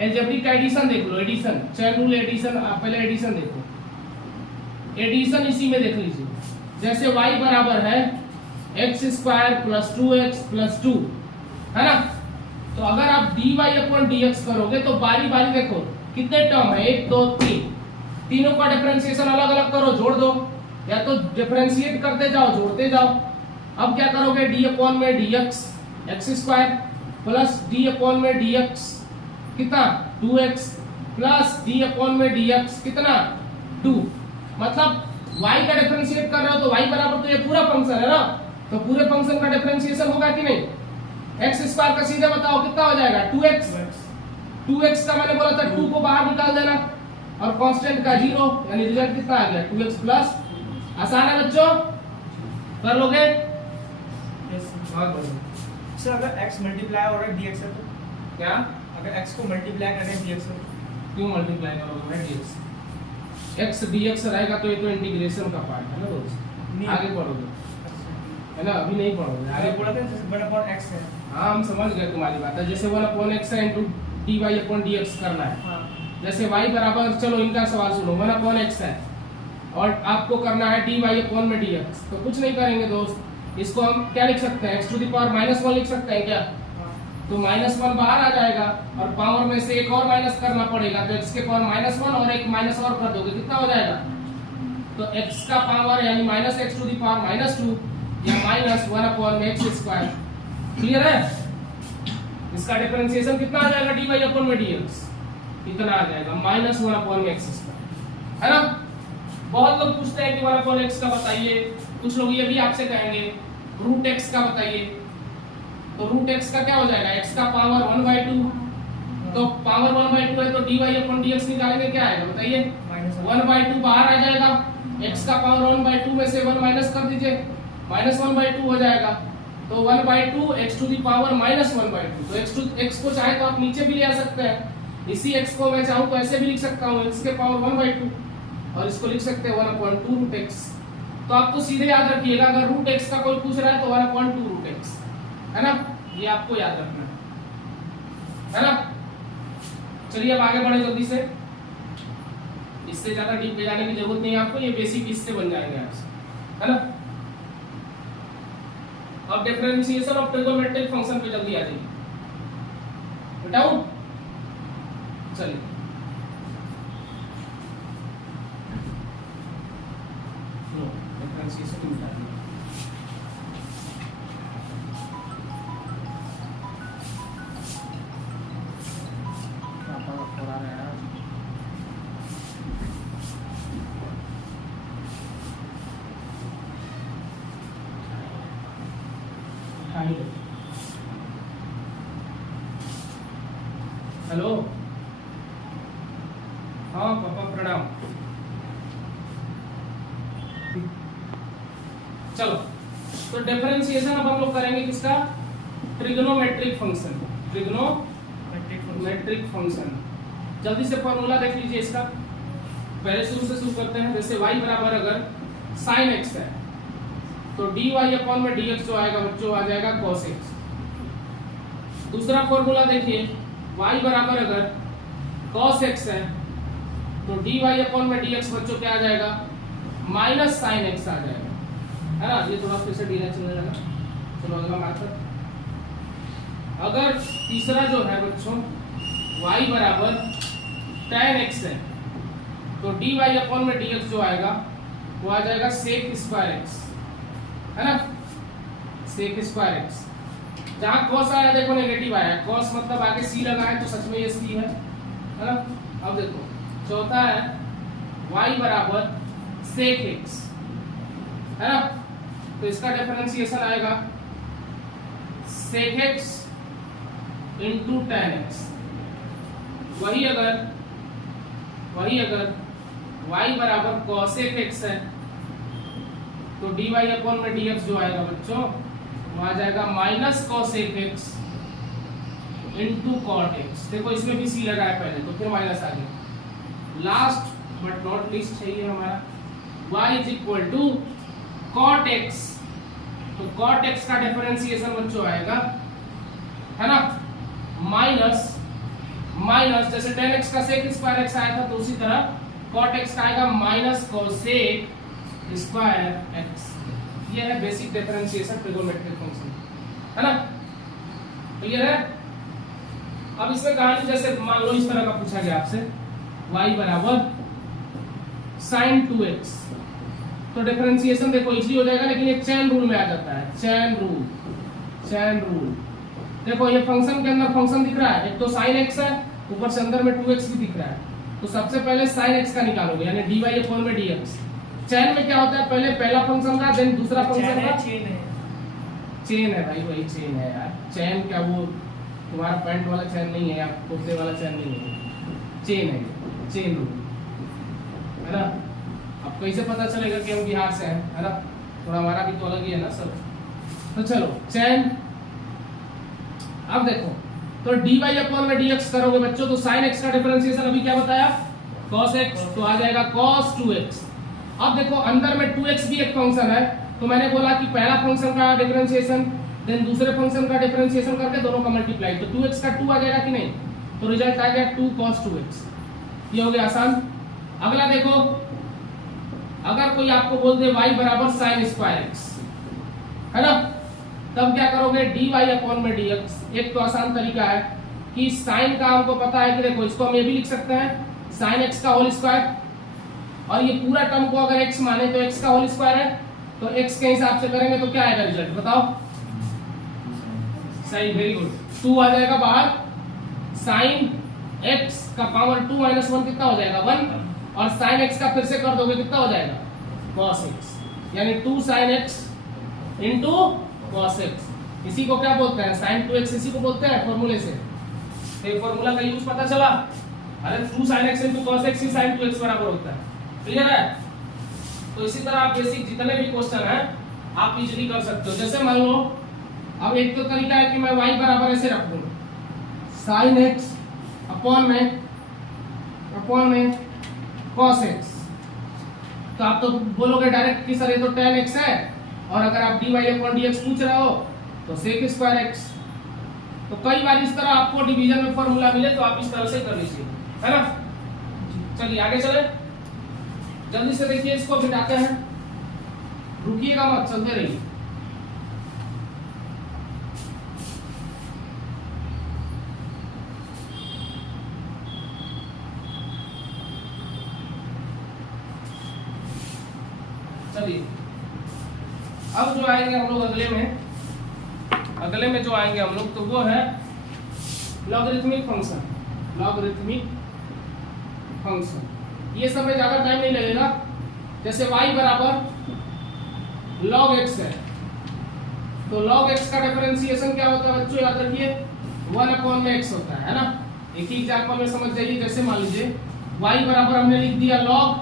अलजेब्रिक एडिशन देख लो, एडिशन चैन रूल एडिशन, आप पहले एडिशन देखो, एडिशन इसी में देख लीजिए। जैसे y बराबर है x square plus 2x plus 2 है ना, तो अगर आप dy अपॉन dx करोगे तो बारी बारी देखो कितने टर्म है, 1 2 3, तीनों का डिफरेंशिएशन अलग अलग करो, जोड़ दो, या तो डिफरेंशिएट करते जाओ जोड़ते जाओ। अब क्या करोगे, d अपॉन में dx x square plus d upon में dx कितना 2x प्लस d अपॉन में dx कितना 2, मतलब y का डिफरेंशिएट कर रहे हो तो y बराबर तो ये पूरा फंक्शन है ना, तो पूरे फंक्शन का डिफरेंशिएशन होगा कि नहीं। x स्क्वायर का सीधे बताओ कितना हो जाएगा 2x का मैंने बोला था 2 को बाहर निकाल देना और कांस्टेंट का 0, यानी रिजल्ट कितना आ गया 2x प्लस। आसान है बच्चों, कर लोगे। बहुत बढ़िया। सर अगर x मल्टीप्लाई हो रहा है dx है तो क्या, अगर x को मल्टीप्लाई करें dx है क्यों मल्टीप्लाई करोगे भाई dx, x dx रहेगा तो ये तो इंटीग्रेशन का पार्ट है ना दोस्त, आगे पढ़ोगे है ना, अभी नहीं पढ़ोगे आगे। बोला था जैसे 1/x है। हाँ हम समझ गए तुम्हारी बात है, जैसे 1/x है इंटू dy अपॉन dx करना है। हाँ। जैसे y बराबर, चलो इनका सवाल सुनो, 1/x है और आपको करना है dy अपॉन में dx, तो कुछ नहीं करेंगे दोस्त, इसको हम क्या लिख सकते हैं, x टू द पावर -1 लिख सकते हैं क्या, तो -1 बाहर आ जाएगा और पावर में से एक और माइनस करना पड़ेगा, तो x के पावर -1 और एक माइनस और कर दोगे कितना हो जाएगा, तो x का पावर यानी -x टू द पावर -2 या -1/x स्क्वायर। क्लियर है, इसका डिफरेंशिएशन कितना आ जाएगा dy अपॉन में dx, इतना आ जाएगा -1/x स्क्वायर है ना। बहुत लोग पूछते हैं कि 1/x का बताइए, कुछ लोग ये भी आपसे कहेंगे √x का बताइए, तो √x का क्या हो जाएगा, x का पावर 1/2, तो पावर 1/2 है तो dy अपॉन dx निकालेंगे क्या आएगा बताइए, 1/2 बाहर आ जाएगा, x का पावर 1/2 में से 1 माइनस कर दीजिए, -1/2 हो जाएगा, तो 1/2 x टू दी पावर -1/2, तो x को चाहे तो आप नीचे भी ले आ सकते हैं, इसी x को मैं चाहूँ तो ऐसे भी लिख सकता हूँ x के पावर 1/2 और इसको लिख सकते हैं 1/2 √x। तो आप तो सीधे याद रखिएगा, अगर √x का कोई पूछ रहा है तो 1/2 √x है ना, ये आपको याद रखना है ना। चलिए अब आगे बढ़े जल्दी से, इससे ज्यादा डीप में जाने की जरूरत नहीं है आपको, ये बेसिक इससे बन जाएंगे आपसे है ना। अब डिफरेंशिएशन ऑफ ट्रिगोनोमेट्रिक फंक्शन पे जल्दी आ जाइए, बताऊं, चलिए लो डिफरेंशिएशन मिटा दिया। हेलो, हाँ पापा प्रणाम। चलो तो डिफरेंशिएशन अब हम लोग करेंगे किसका, ट्रिग्नोमेट्रिक फंक्शन, ट्रिग्नोमेट्रिक फंक्शन। जल्दी से फॉर्मूला देख लीजिए इसका, पहले शुरू से शुरू करते हैं। जैसे y बराबर अगर sin x है तो dy अपॉन में dx जो आएगा बच्चों आ जाएगा cos x। दूसरा फॉर्मूला देखिए, y बराबर अगर cos x है तो dy अपॉन में dx बच्चों क्या आ जाएगा, माइनस sin x आ जाएगा है ना। ये थोड़ा फिर से ढीला चलने लगा, चलो अगला मार्कर। अगर तीसरा जो है बच्चों y बराबर tan x है तो dy अपॉन में dx जो आएगा वो आ जाएगा sec स्क्वायर x है ना, sec स्क्वायर x। जहाँ cos आया देखो नेगेटिव आया, cos मतलब आगे c लगा है तो सच में ये c है ना। अब देखो चौथा है y बराबर sec x है ना, तो इसका डिफरेंशिएशन आएगा sec x into tan x। वही अगर y बराबर cosec x है तो dy अपॉन में dx जो आएगा बच्चों वो आ जाएगा minus cosec x into cot x. देखो इसमें भी सी लगा है पहले, तो फिर माइनस आ गया। लास्ट बट नॉट लीस्ट है ये हमारा y is equal to cot x. तो कॉट एक्स का डिफरेंशिएशन बच्चों आएगा, है ना, माइनस माइनस जैसे tan x का sec स्क्वायर x आया था, तो उसी तरह cot x का आएगा माइनस cosec स्क्वायर x। ये है बेसिक डिफरेंशिएशन ट्रिगोनोमेट्रिक फंक्शन, है ना, क्लियर है। अब इसमें कहानी जैसे मान लो इस तरह का पूछा गया आपसे y बराबर sin 2x, तो डिफरेंशिएशन देखो इजी हो जाएगा, लेकिन ये चेन रूल में आ जाता है। चेन रूल देखो, ये फंक्शन के अंदर फंक्शन दिख रहा है, एक तो sin x है, ऊपर से अंदर में 2x भी दिख रहा है, तो सबसे पहले sin x का निकालोगे, यानी dy अपॉन में dx। चेन में क्या होता है, पहले पहला फंक्शन का, देन दूसरा फंक्शन का। चेन है भाई, वही चेन है यार। चेन क्या वो तुम्हारा पैंट वाला चेन नहीं है या कुर्ते वाला चेन नहीं है, चेन है, चेन रूल, है ना। अब कैसे पता चलेगा कि हम बिहार से हैं, है ना, थोड़ा हमारा भी तो अलग ही है ना सब। तो चलो चेन, अब देखो तो dy अपॉन में dx करोगे बच्चों, तो sin x का डिफरेंशिएशन अभी क्या बताया, cos x, तो आ जाएगा cos 2x। अब देखो अंदर में 2x भी एक फंक्शन है, तो मैंने बोला कि पहला फंक्शन का डिफरेंशिएशन देन दूसरे फंक्शन का डिफरेंशिएशन करके दोनों का मल्टीप्लाई, तो 2x का 2 आ जाएगा कि नहीं, तो रिजल्ट आ गया 2 cos 2x। ये हो गया आसान। अगला देखो, अगर कोई आपको बोल दे y बराबर sin स्क्वायर x, है ना, तब क्या करोगे, dy अपॉन में dx। एक तो आसान तरीका है कि sin का हमको पता है कि देखो इसको हम ये भी लिख सकते हैं sin x का होल स्क्वायर, और ये पूरा टर्म को अगर x माने तो x का होल स्क्वायर है, तो x के हिसाब से करेंगे तो क्या आएगा रिजल्ट बताओ, सही, वेरी गुड, 2 आ जाएगा बाहर, sin x का पावर 2 माइनस 1 कितना हो जाएगा 1, और sin x का फिर से कर दोगे कितना हो जाएगा cos x, यानी 2 sin x into cos x। इसी को क्या बोलते हैं, sin 2x, इसी को बोलते हैं फॉर्मूले से। तो ये फॉर्मूला का यूज पता चला, अरे 2 sin x into cos x ही sin 2x बराबर होता है, क्लियर है। तो इसी तरह आप बेसिक जितने भी क्वेश्चन हैं आप इजीली कर सकते हो। जैसे मान लो, अब एक तो तरीका है कि मैं y बराबर ऐसे रख दूं, sin x अपॉन में cos x, तो आप तो बोलोगे डायरेक्ट कि सर ये तो tan x है, और अगर आप dy अपॉन dx पूछ रहे हो तो sec स्क्वायर x। तो कई बार इस तरह आपको डिवीजन में फॉर्मूला मिले तो आप इस तरह से कर लीजिए, है ना। चलिए आगे चले, जल्दी से देखिए इसको मिटाते हैं, रुकिएगा मत, चलते रहिए। चलिए अब जो आएंगे हम लोग अगले में जो आएंगे हम लोग, तो वो है लॉगरिथमिक फंक्शन। ये सब में ज्यादा टाइम नहीं लगेगा। जैसे y बराबर log x है, तो log x का डिफरेंशिएशन क्या होता है बच्चों, याद रखिए 1 अपॉन में x होता है ना। एक ही एग्जांपल में समझ जाइए, जैसे मान लीजिए y बराबर हमने लिख दिया log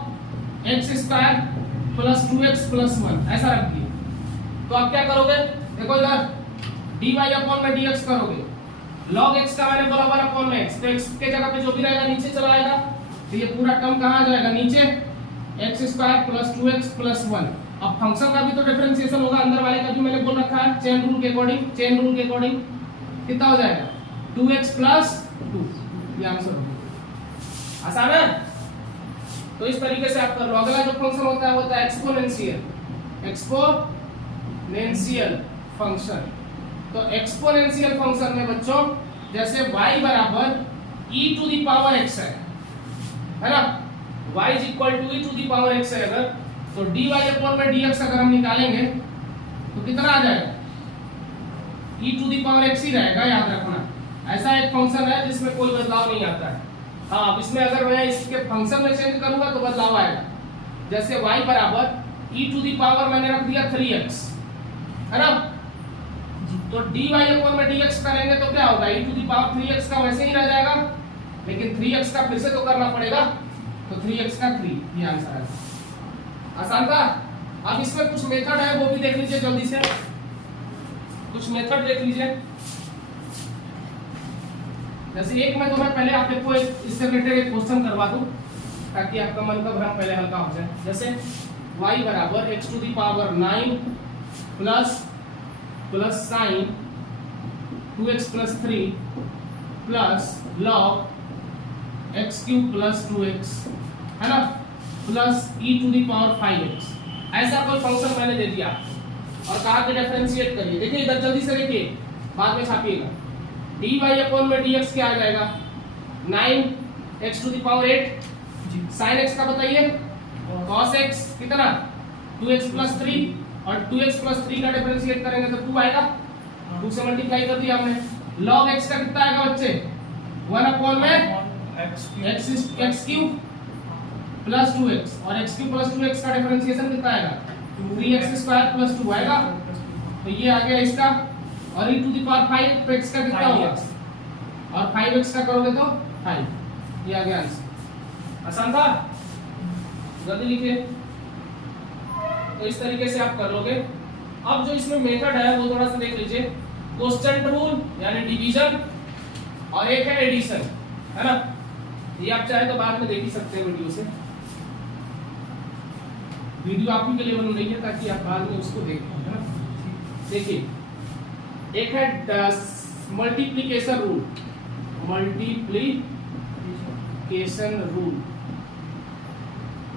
x square plus 2x plus 1, ऐसा रख दिया। तो आप क्या करोगे, देखो इधर dy अपॉन में dx करोगे, log x का मैंने बोला 1 अपॉन में x, तो x के जगह पे जो भी रहेगा नीचे चला आएगा, तो ये पूरा टर्म कहाँ आ जाएगा नीचे, x square plus 2x plus 1। अब फंक्शन का भी तो डिफरेंशिएशन होगा, अंदर वाले का भी मैंने बोल रखा है चेन रूल के अकॉर्डिंग कितना हो जाएगा 2x प्लस 2, ये आंसर होगा। आसान है, तो इस तरीके से आप कर लो। अगला जो फंक्शन होता है एक्सपोनेंशियल फंक्शन। तो एक्सपोनेंशियल फंक्शन में बच्चों जैसे y बराबर e to the power x है ना, y is equal to e to the power x है अगर, तो dy अपॉन में dx अगर हम निकालेंगे तो कितना आ जाएगा, e to the power x ही रहेगा, याद रखना। ऐसा एक फंक्शन है जिसमें कोई बदलाव नहीं आता है। हाँ, इसमें अगर मैं इसके फंक्शन में चेंज करूंगा तो बदलाव आएगा। जैसे y बराबर e टू द पावर मैंने रख दिया 3x, है ना, तो dy अपॉन में dx करेंगे तो क्या होगा, e to the power 3x का वैसे ही रह जाएगा, लेकिन 3x का फिर से तो करना पड़ेगा, तो 3x का 3, ये आंसर है। आसान था। अब इसमें कुछ मेथड है वो भी देख लीजिए जल्दी से। कुछ मेथड देख लीजिए। जैसे एक मैं तुम्हें पहले आप देखो इससे रिलेटेड एक क्वेश्चन करवा दूं ताकि आपका मन का भ्रम पहले हल्का हो जाए। जैसे y बराबर x to the power 9 plus sine 2x plus 3 plus log x cube plus 2x है ना plus e to the power 5x, ऐसा कोई फंक्शन मैंने दे दिया और कहा कि डिफरेंशिएट करिए। देखिए इधर जल्दी से देखिए, बाद में छापिएगा। dy अपॉन में dx क्या आ जाएगा 9x to the power 8 sin x का बताइए cos x कितना 2x प्लस 3 और 2x प्लस 3 का डिफरेंशिएट करेंगे तो 2 आएगा, 2 से मल्टीप्लाई कर दिया हमने। log x का कितना आएगा बच्चे 1 अपॉन में x क्यूब प्लस 2x और x क्यूब प्लस 2x का डिफरेंशिएशन कितना आएगा 3x स्क्वायर प्लस 2 आएगा। तो ये आ गया इसका, और e टू दी पावर 5 तो x का कितना होगा और 5x का करोगे तो 5। ये आ गया आंसर। आसान था, जल्दी लिखिए। तो इस तरीके से आप कर लोगे। अब जो इसमें मेथड है वो थोड़ा सा देख लीजिए। क्वोशिएंट रूल यानी डिवीजन और एक है एडिशन, है ना। ये आप चाहे तो बाद में देख ही सकते हैं वीडियो से, वीडियो आप ही के लिए बन रही है ताकि आप बाद में उसको देख पाओ, है ना। देखिए एक है मल्टीप्लिकेशन रूल,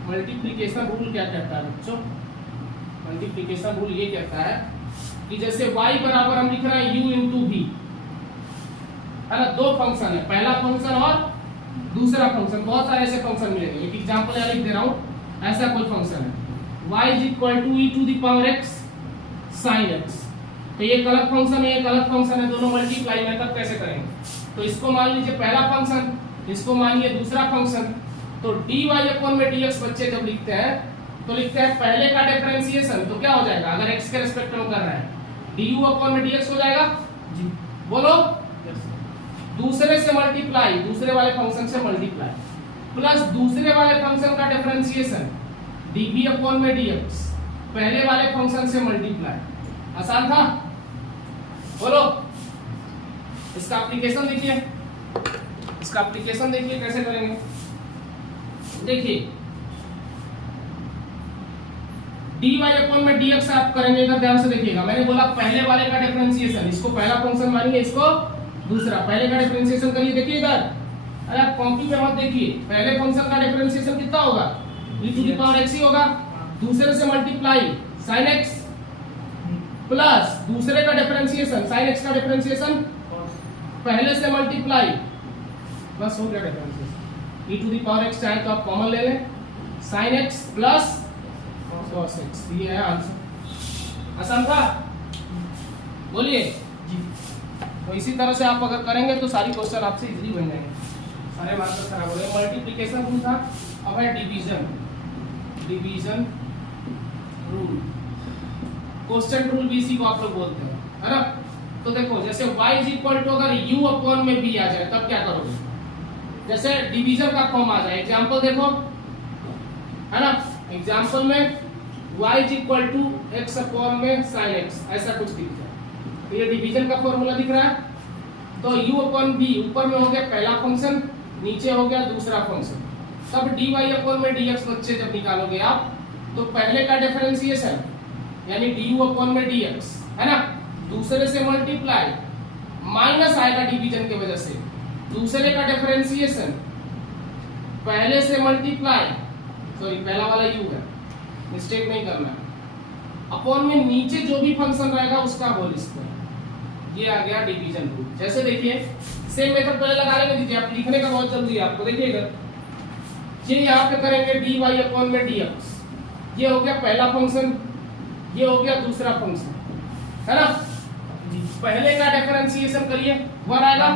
मल्टीप्लिकेशन रूल क्या कहता है बच्चों? मल्टीप्लिकेशन रूल ये कहता है कि जैसे y बराबर हम लिख रहे हैं u इंटू v, है ना। दो फंक्शन है, पहला फंक्शन और दूसरा फंक्शन। बहुत सारे ऐसे फंक्शन मिलेंगे, एक एग्जांपल यहाँ लिख दे रहा हूं। ऐसा कोई फंक्शन है y is equal to e to the power x sin x, तो ये एक अलग फंक्शन है, एक अलग फंक्शन है, दोनों मल्टीप्लाई में, तब कैसे करेंगे? तो इसको मान लीजिए पहला फंक्शन, इसको मानिए दूसरा फंक्शन। तो dy अपॉन में dx बच्चे जब लिखते हैं तो लिखते हैं पहले का डिफरेंशिएशन, तो क्या हो जाएगा अगर x के रिस्पेक्ट में कर रहा है du अपॉन में dx हो जाएगा जी, बोलो। दूसरे से मल्टीप्लाई, दूसरे वाले फंक्शन से मल्टीप्लाई प्लस दूसरे वाले फंक्शन का डिफरेंशिएशन dv अपॉन में dx पहले वाले फंक्शन से मल्टीप्लाई। आसान था, बोलो। इसका एप्लीकेशन देखिए, इसका एप्लीकेशन देखिए कैसे करेंगे। देखिए dy अपॉन में dx आप करेंगे, इधर ध्यान से देखिएगा। मैंने बोला पहले वाले का डिफरेंशिएशन, इसको पहला फंक्शन मानिए, इसको दूसरा। पहले का डिफरेंशिएशन करिए, देखिए इधर, अरे आप कॉपी पे मत देखिए। पहले फंक्शन का डिफरेंशिएशन कितना होगा e to the power x ही होगा, दूसरे से मल्टीप्लाई sin x प्लस दूसरे का डिफरेंशिएशन sin x का डिफरेंशिएशन पहले से मल्टीप्लाई, बस हो गया differentiation. e to the power x चाहे तो आप कॉमन ले लें, sin x plus cos x, ये है आंसर। आसान था, बोलिए जी। तो इसी तरह से आप अगर करेंगे तो सारी क्वेश्चन आपसे इजीली बन जाएंगे, सारे मार्क्स खराब हो गए। मल्टीप्लिकेशन रूल था, अब है डिवीजन रूल। क्वोशिएंट रूल भी इसी को आप लोग बोलते हैं, है ना। तो देखो जैसे y इज इक्वल टू अगर u अपॉन में b आ जाए तब क्या करोगे? जैसे डिवीजन का फॉर्म आ जाए, एग्जांपल देखो, है ना। एग्जांपल में y is equal to x upon में sin x, ऐसा कुछ दिख जाए तो ये डिवीजन का फॉर्मूला दिख रहा है। तो u अपॉन b ऊपर में हो गया पहला फंक्शन, नीचे हो गया दूसरा फंक्शन। तब dy अपॉन में dx बच्चे जब निकालोगे आप तो पहले का डिफरेंशिएशन यानी du अपॉन में dx, है ना, दूसरे से मल्टीप्लाई माइनस आएगा डिवीजन की वजह से, दूसरे का डिफरेंशिएशन पहले से मल्टीप्लाई, सॉरी पहला वाला u है, मिस्टेक नहीं करना, अपॉन में नीचे जो भी फंक्शन रहेगा उसका होल स्क्वायर। ये आ गया डिवीजन रूल। जैसे देखिए सेम मेथड पहले लगा लेने दीजिए, आप लिखने का बहुत जल्दी है आपको। देखिएगा ये यहाँ पे करेंगे dy अपॉन में dx, ये हो गया पहला फंक्शन, ये हो गया दूसरा फंक्शन, है ना। पहले का डिफरेंशिएशन करिए 1 आएगा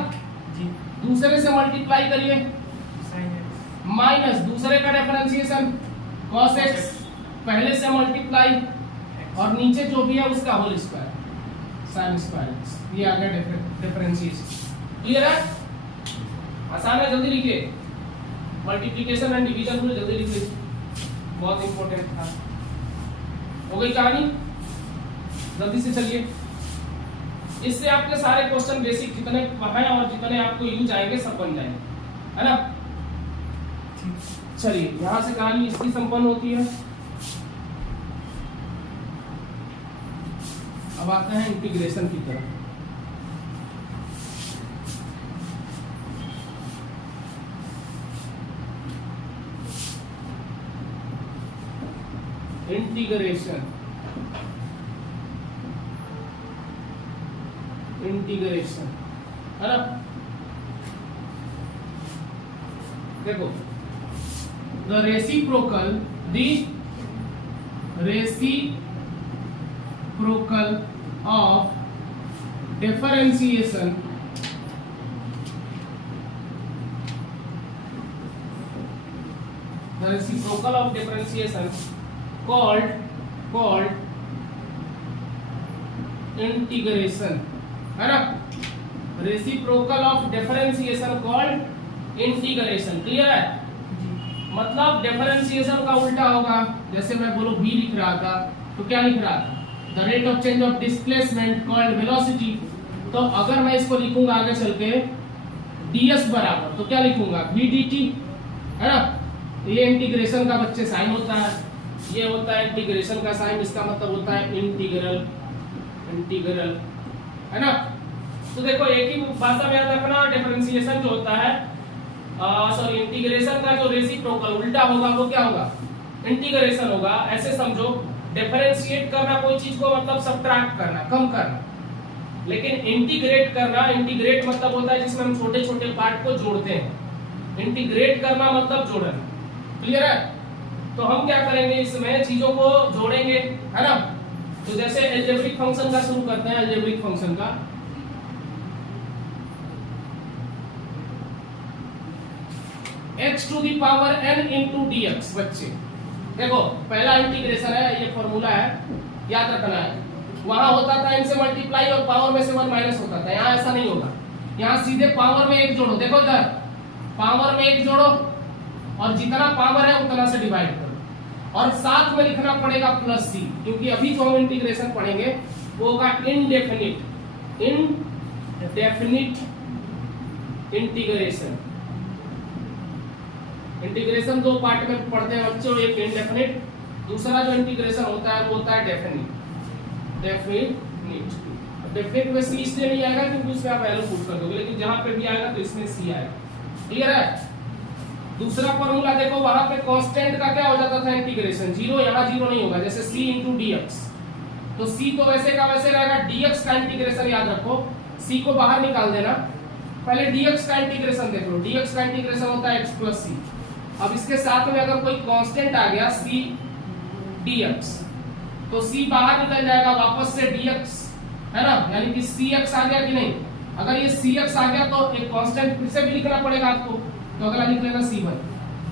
जी, दूसरे से मल्टीप्लाई करिए माइनस दूसरे का डिफरेंशिएशन cos x पहले से मल्टीप्लाई और नीचे जो भी है उसका whole square sin square x। ये आ गया डिफरेंशिएशन। क्लियर है, आसान है, जल्दी लिखिए। मल्टीप्लिकेशन एंड डिवीजन रूल जल्दी लिख लीजिए, बहुत इंपॉर्टेंट था। हो गई कहानी, जल्दी से चलिए। इससे आपके सारे क्वेश्चन बेसिक जितने हैं और जितने आपको यूज आएंगे सब बन जाएंगे, है ना। चलिए यहां से कहानी इसकी संपन्न होती है। अब आते हैं इंटीग्रेशन की तरफ। इंटीग्रेशन है ना। देखो the reciprocal of differentiation called integration, है ना। Reciprocal of differentiation called integration, clear है। मतलब डिफरेंशिएशन का उल्टा होगा, जैसे मैं बोलो v लिख रहा था तो क्या लिख रहा था, the rate of change of displacement called velocity. तो अगर मैं इसको लिखूंगा आगे चल के ds बराबर, तो क्या लिखूंगा v dt, है ना। तो ये इंटीग्रेशन का बच्चे साइन होता है, ये होता है इंटीग्रेशन का साइन, इसका मतलब होता है इंटीग्रल, है ना। तो देखो एक ही भाषा में याद रखना, डिफरेंशिएशन जो होता है सॉरी इंटीग्रेशन का जो रेसिप्रोकल उल्टा होगा वो क्या होगा, इंटीग्रेशन होगा। ऐसे समझो डिफरेंशिएट करना कोई चीज को मतलब सब्ट्रैक्ट करना, कम करना, लेकिन इंटीग्रेट करना, इंटीग्रेट मतलब होता है जिसमें हम छोटे छोटे पार्ट को जोड़ते हैं। इंटीग्रेट करना मतलब जोड़ना, क्लियर है। तो हम क्या करेंगे, इसमें चीजों को जोड़ेंगे, है ना। तो जैसे अलजेब्रिक फंक्शन का शुरू करते हैं, अलजेब्रिक फंक्शन का x to the power n into dx। बच्चे देखो पहला इंटीग्रेशन है, ये फॉर्मूला है, याद रखना है। वहां होता था n से मल्टीप्लाई और पावर में से 1 माइनस होता था, यहाँ ऐसा नहीं होगा। यहाँ सीधे पावर में 1 जोड़ो, देखो इधर पावर में 1 जोड़ो और जितना पावर है उतना से डिवाइड करो, और साथ में लिखना पड़ेगा प्लस सी, क्योंकि अभी जो हम इंटीग्रेशन पढ़ेंगे वो होगा इनडेफिनिट इंटीग्रेशन। इंटीग्रेशन दो पार्ट में पढ़ते हैं बच्चों, एक इंडेफिनिट, दूसरा जो इंटीग्रेशन होता है वो होता है डेफिनिट। डेफिनिट में सी इसलिए नहीं आएगा क्योंकि उसमें आप वैल्यू पुट कर दोगे, लेकिन जहां पे भी आएगा तो इसमें सी आएगा, क्लियर है। दूसरा फॉर्मूला देखो, वहां पे कांस्टेंट का क्या हो जाता था इंटीग्रेशन, जीरो, यहाँ जीरो नहीं होगा, जैसे c इंटू dx। तो c तो वैसे का वैसे रहेगा, dx का इंटीग्रेशन याद रखो, c को बाहर निकाल देना। पहले dx का इंटीग्रेशन देख लो, dx का इंटीग्रेशन होता है x प्लस c। अब इसके साथ में अगर कोई कांस्टेंट आ गया c dx, तो c बाहर निकल जाएगा, वापस से dx, है ना, यानी कि cx आ गया कि नहीं। अगर ये cx आ गया तो एक कांस्टेंट फिर से भी लिखना पड़ेगा आपको, तो अगला लिख लेना c1,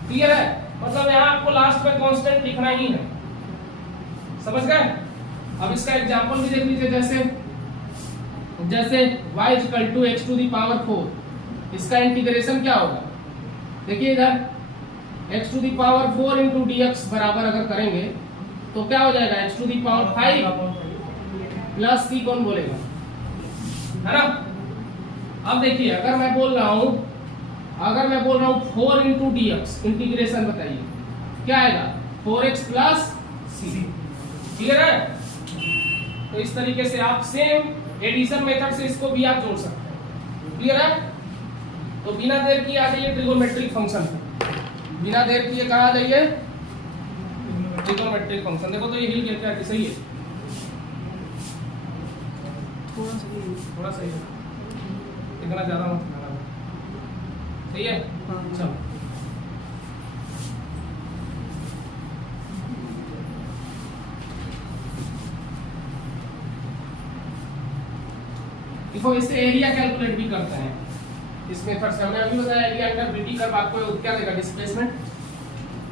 क्लियर है। मतलब यहाँ आपको लास्ट में कांस्टेंट लिखना ही है, समझ गए। अब इसका एग्जांपल भी देख लीजिए, जैसे y equal to x to the power 4, इसका इंटीग्रेशन क्या होगा, देखिए इधर x to the power 4 into dx बराबर अगर करेंगे तो क्या हो जाएगा, x to the power 5 plus c, कौन बोलेगा, है ना। अब देखिए अगर मैं बोल रहा हूं 4 इंटू dx, इंटीग्रेशन बताइए क्या आएगा, 4x प्लस c, क्लियर है। तो इस तरीके से आप सेम एडिशन मेथड से इसको भी आप जोड़ सकते हैं, क्लियर है। तो बिना देर किए आ जाइए ट्रिगोनोमेट्रिक फंक्शन पे, बिना देर किए कहा जाइए ट्रिगोनोमेट्रिक फंक्शन। देखो तो ये हिल गिर क्या सही है, थोड़ा सही है, इतना ज्यादा मत खाना, सही है। चलो देखो इससे एरिया कैलकुलेट भी करते हैं इस मेथड से। हमने अभी बताया एरिया अंडर बीटी कर्व आपको क्या देगा, डिस्प्लेसमेंट।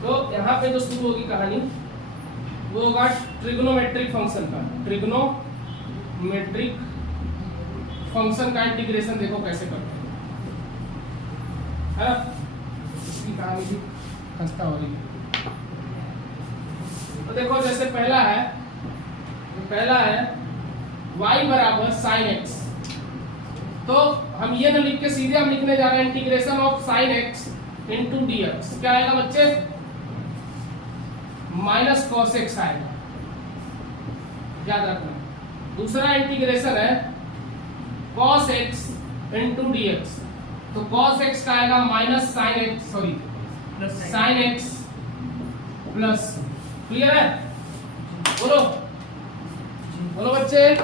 तो यहाँ पे जो शुरू होगी कहानी वो होगा ट्रिगोनोमेट्रिक फंक्शन का। ट्रिगोनोमेट्रिक फंक्शन का इंटीग्रेशन देखो कैसे करते हैं, है ना। इसकी कहानी भी खस्ता हो रही है। तो देखो जैसे पहला है y बराबर साइन x, तो हम ये ना लिख के सीधे हम लिखने जा रहे हैं integration of sine x into D x. क्या आएगा बच्चे? माइनस कॉस एक्स आएगा, याद रखना। दूसरा इंटीग्रेशन है cos x into D x, तो कॉस एक्स का आएगा minus sine x, sorry sine x plus. Clear है? बोलो बोलो बच्चे,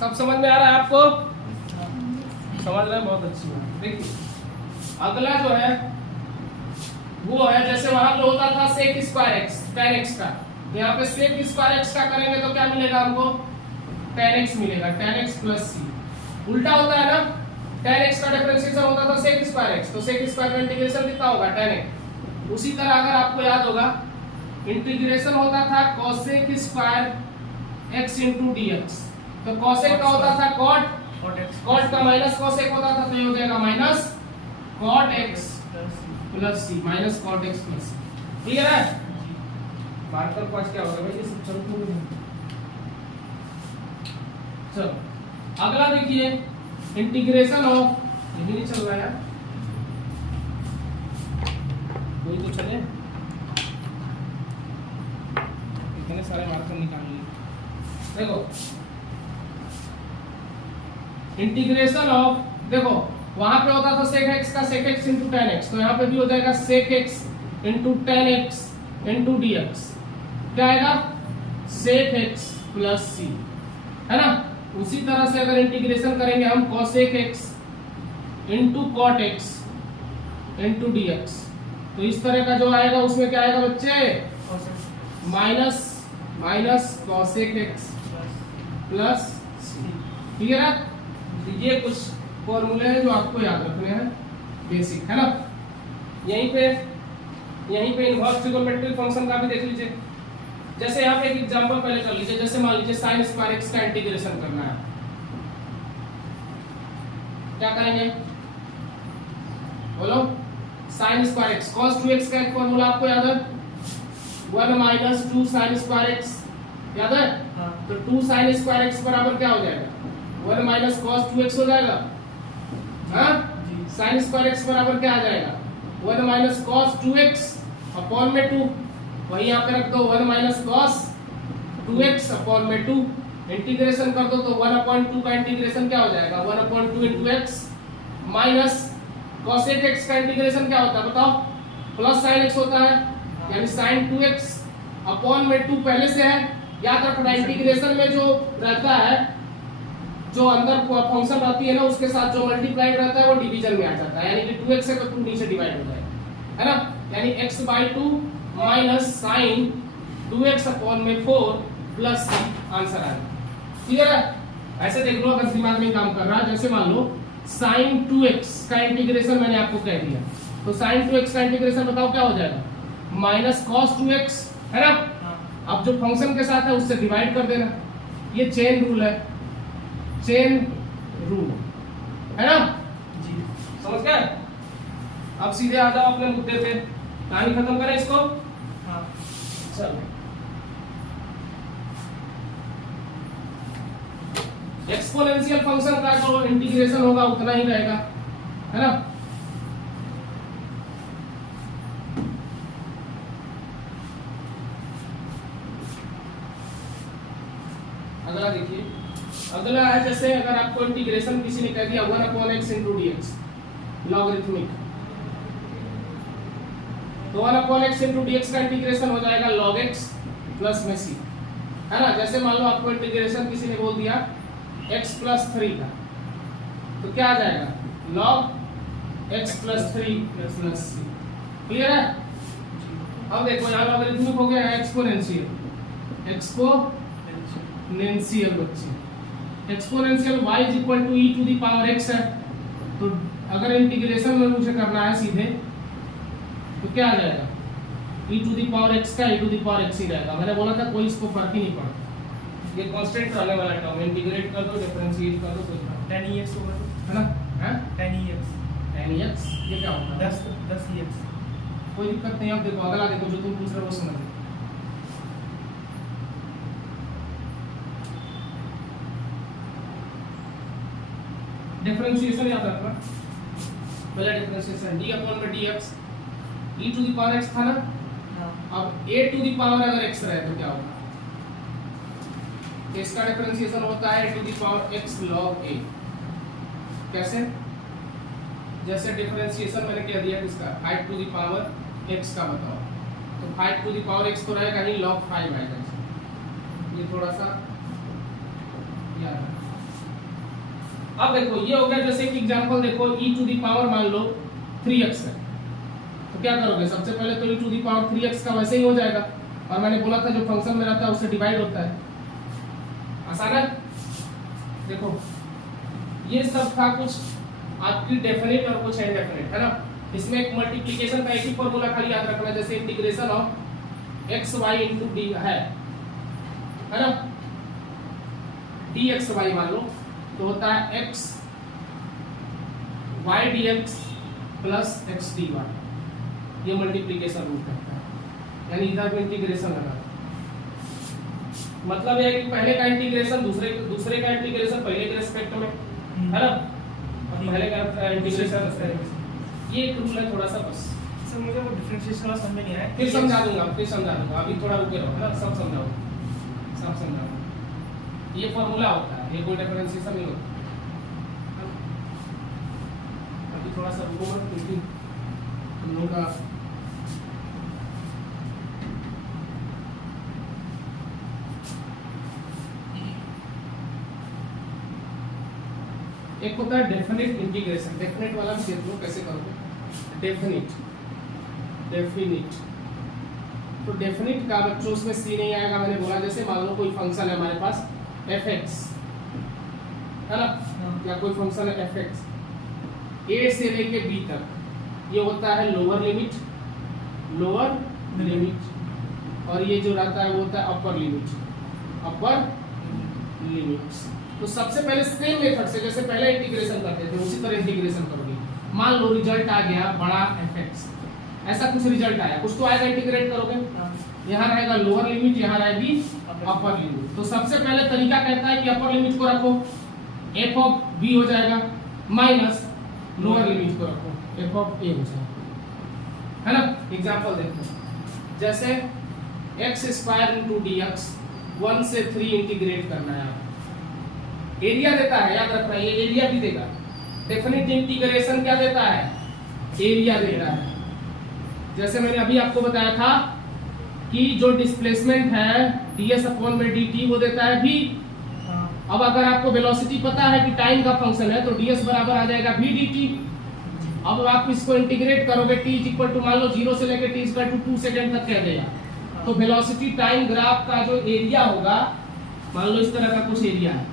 सब समझ में आ रहा है आपको? समझ रहे हैं, बहुत अच्छी बात। देखिए अगला जो है वो है, जैसे वहां पे होता था sec square x tan x का, तो यहाँ पे सेक स्क्वायर एक्स का करेंगे तो क्या मिलेगा हमको? tan x मिलेगा, tan x प्लस सी। उल्टा होता है ना, tan x का डिफरेंशिएशन होता था सेक स्क्वायर एक्स, तो सेक स्क्वायर का इंटीग्रेशन कितना होगा? tan x। उसी तरह अगर आपको याद होगा इंटीग्रेशन होता था cosec square x into dx, तो cosec का होता था cot का माइनस cosec होता था, तो ये हो जाएगा माइनस cot x प्लस सी, माइनस cot x प्लस सी। क्लियर है? मार्कर को आज क्या होगा भाई, ये सब चलते हुए। चलो अगला देखिए इंटीग्रेशन ऑफ, ये भी नहीं चल रहा यार, कोई तो चले, इतने सारे मार्कर निकाल लिए। देखो इंटीग्रेशन ऑफ, देखो वहां पे होता था sec x का sec x into tan x, तो यहाँ पे भी हो जाएगा sec x into tan x into dx। क्या आएगा? sec x प्लस c, है ना। उसी तरह से अगर इंटीग्रेशन करेंगे हम cosec x into cot x into dx, तो इस तरह का जो आएगा उसमें क्या आएगा बच्चे? Minus minus cosec x plus c। Clear है? ये कुछ फॉर्मूले हैं जो आपको याद रखने हैं, बेसिक, है ना। यहीं पे इनवर्स ट्रिगोनोमेट्रिक फंक्शन का भी देख लीजिए। जैसे यहाँ पे एक एग्जांपल पहले कर लीजिए, जैसे मान लीजिए sin स्क्वायर x का इंटीग्रेशन करना है, क्या करेंगे बोलो? sin square x cos 2x का एक फॉर्मूला आपको याद है, 1 माइनस 2 sin स्क्वायर x, याद है? तो 2 sin स्क्वायर x बराबर क्या हो जाएगा? 1 माइनस cos 2x हो जाएगा। हाँ, sin स्क्वायर x बराबर क्या आ जाएगा? 1 माइनस cos 2x अपॉन में 2, वही यहाँ पे रख दो 1 माइनस cos 2x अपॉन में 2, इंटीग्रेशन कर दो तो 1/2 का इंटीग्रेशन क्या हो जाएगा? 1/2 into x minus cosec x का इंटीग्रेशन क्या होता है बताओ? प्लस sin x होता है, यानी sin 2x अपॉन में 2 पहले से है। याद रखना इंटीग्रेशन में जो रहता है, जो अंदर फंक्शन रहती है ना, उसके साथ जो मल्टीप्लाइड रहता है वो डिवीजन में आ जाता है, यानी कि 2x है तो 2 नीचे डिवाइड हो जाएगा, है ना। यानी x/2 minus sign 2x upon में 4 प्लस c आंसर आएगा। क्लियर है? ऐसे देख लो अगर दिमाग में काम कर रहा है, जैसे मान लो sin 2x का इंटीग्रेशन मैंने आपको कह दिया, तो sin 2x का इंटीग्रेशन बताओ क्या हो जाएगा? माइनस cos 2x, है ना। अब जो फंक्शन के साथ है उससे डिवाइड कर देना, ये चेन रूल है, चेन रूल, है ना जी। समझ गए? अब सीधे आ जाओ अपने मुद्दे पे, कहानी खत्म करें इसको। हाँ चलो, एक्सपोनेंशियल फंक्शन का जो इंटीग्रेशन होगा उतना ही रहेगा, है ना। अगला देखिए, अगला है जैसे अगर आपको इंटीग्रेशन किसी ने कह दिया 1/x इंटू dx लॉगरिथमिक, तो 1/x इंटू dx का इंटीग्रेशन हो जाएगा log x प्लस में c, है ना। जैसे मान लो आपको इंटीग्रेशन किसी ने बोल दिया x प्लस 3 का, तो क्या आ जाएगा? log x plus 3 plus c। Clear है? अब देखो यहाँ लॉगरिथमिक हो गया एक्सपोनेंशियल, एक्सपोनेंशियल बच्चे, exponential y is equal to e to the power x है, तो अगर इंटीग्रेशन में मुझे करना है सीधे तो क्या आ जाएगा? e to the power x का e to the power x ही रहेगा। मैंने बोला था कोई इसको फर्क ही नहीं पड़ता, ये कांस्टेंट रहने वाला टर्म, इंटीग्रेट कर दो डिफरेंशिएट कर दो कोई फर्क, tan ex होगा है ना। हैं tan ex, tan ex ये क्या होता है? 10 ex, कोई दिक्कत नहीं। अब देखो अगला देखो जो तुम पूछ रहे हो वो समझ लो। डिफरेंशिएशन याद रखना, पहला डिफरेंशिएशन डी अपॉन में D X, E to the power X था ना, अब ए टू द पावर अगर एक्स रहे तो क्या होगा, इसका डिफरेंशिएशन होता है A to the power X log A. कैसे, जैसे डिफरेंशिएशन मैंने क्या दिया किसका, 5 टू द पावर एक्स का बताओ, तो 5 टू द पावर एक्स तो रहेगा ही, log 5 आएगा, ये थोड़ा सा याद रखना। अब देखो ये हो गया, जैसे कि एग्जांपल देखो e टू द पावर मान लो 3x है, तो क्या करोगे, सबसे पहले तो e to the power 3x का वैसे ही हो जाएगा, और मैंने बोला था जो फंक्शन में रहता है उससे डिवाइड होता है, आसान है। देखो ये सब था कुछ आपकी डेफिनेट और कुछ इनडेफिनेट, है ना। इसमें एक मल्टीप्लिकेशन का एक ही फॉर्मूला खाली याद रखना, जैसे integration of x y into d है ना, डी एक्स वाई मान लो, तो होता है x y d x plus x d y, ये मल्टीप्लिकेशन रूल करता है, यानी इधर में इंटीग्रेशन लगा, मतलब यह है कि पहले का इंटीग्रेशन दूसरे का इंटीग्रेशन पहले के रेस्पेक्ट में, है ना, और पहले का इंटीग्रेशन, ये एक रूल है थोड़ा सा बस। सर मुझे वो डिफरेंशिएशन वाला समझ में नहीं आया, फिर समझा दूंगा, अभी थोड़ा रुके रहो, है ना, सब समझाऊंगा। ये फॉर्मूला होता है, ये कोई डिफरेंशिएशन नहीं होता। अभी थोड़ा सा रुको मत, क्योंकि तुम लोगों का एक होता है डेफिनिट इंटीग्रेशन, डेफिनिट वाला भी देख लो कैसे करोगे, डेफिनिट तो डेफिनिट का बच्चों उसमें सी नहीं आएगा, मैंने बोला जैसे मान लो कोई फंक्शन है हमारे पास fx, है ना, या कोई फंक्शन है fx, a से लेके b तक, ये होता है लोअर लिमिट, और ये जो रहता है वो होता है अपर लिमिट। तो सबसे पहले सेम मेथड से जैसे पहले इंटीग्रेशन करते थे उसी तरह इंटीग्रेशन करोगे। मान लो रिजल्ट आ गया बड़ा fx, ऐसा कुछ रिजल्ट आया, कुछ तो आएगा, इंटीग्रेट करोगे, यहाँ रहेगा लोअर लिमिट, यहाँ रहेगी अपर लिमिट। तो सबसे पहले तरीका कहता है कि अपर लिमिट को रखो, f ऑफ b हो जाएगा, माइनस लोअर लिमिट को रखो, f ऑफ a हो जाएगा, है ना। एग्जांपल देखो, जैसे x स्क्वायर इंटू dx 1 से 3 इंटीग्रेट करना है, एरिया देता है, याद रखना ये एरिया भी देगा। डेफिनिट इंटीग्रेशन क्या देता है, एरिया देता है। जैसे मैंने अभी आपको बताया था कि जो डिस्प्लेसमेंट है ds अपॉन में dt वो देता है v। अब अगर आपको वेलोसिटी पता है कि टाइम का फंक्शन है तो ds बराबर आ जाएगा v dt। अब आप इसको इंटीग्रेट करोगे t इक्वल टू मान लो 0 से लेकर t इक्वल टू 2 सेकंड तक कह देगा, तो वेलोसिटी टाइम ग्राफ का जो एरिया होगा, मान लो इस तरह का कुछ एरिया है,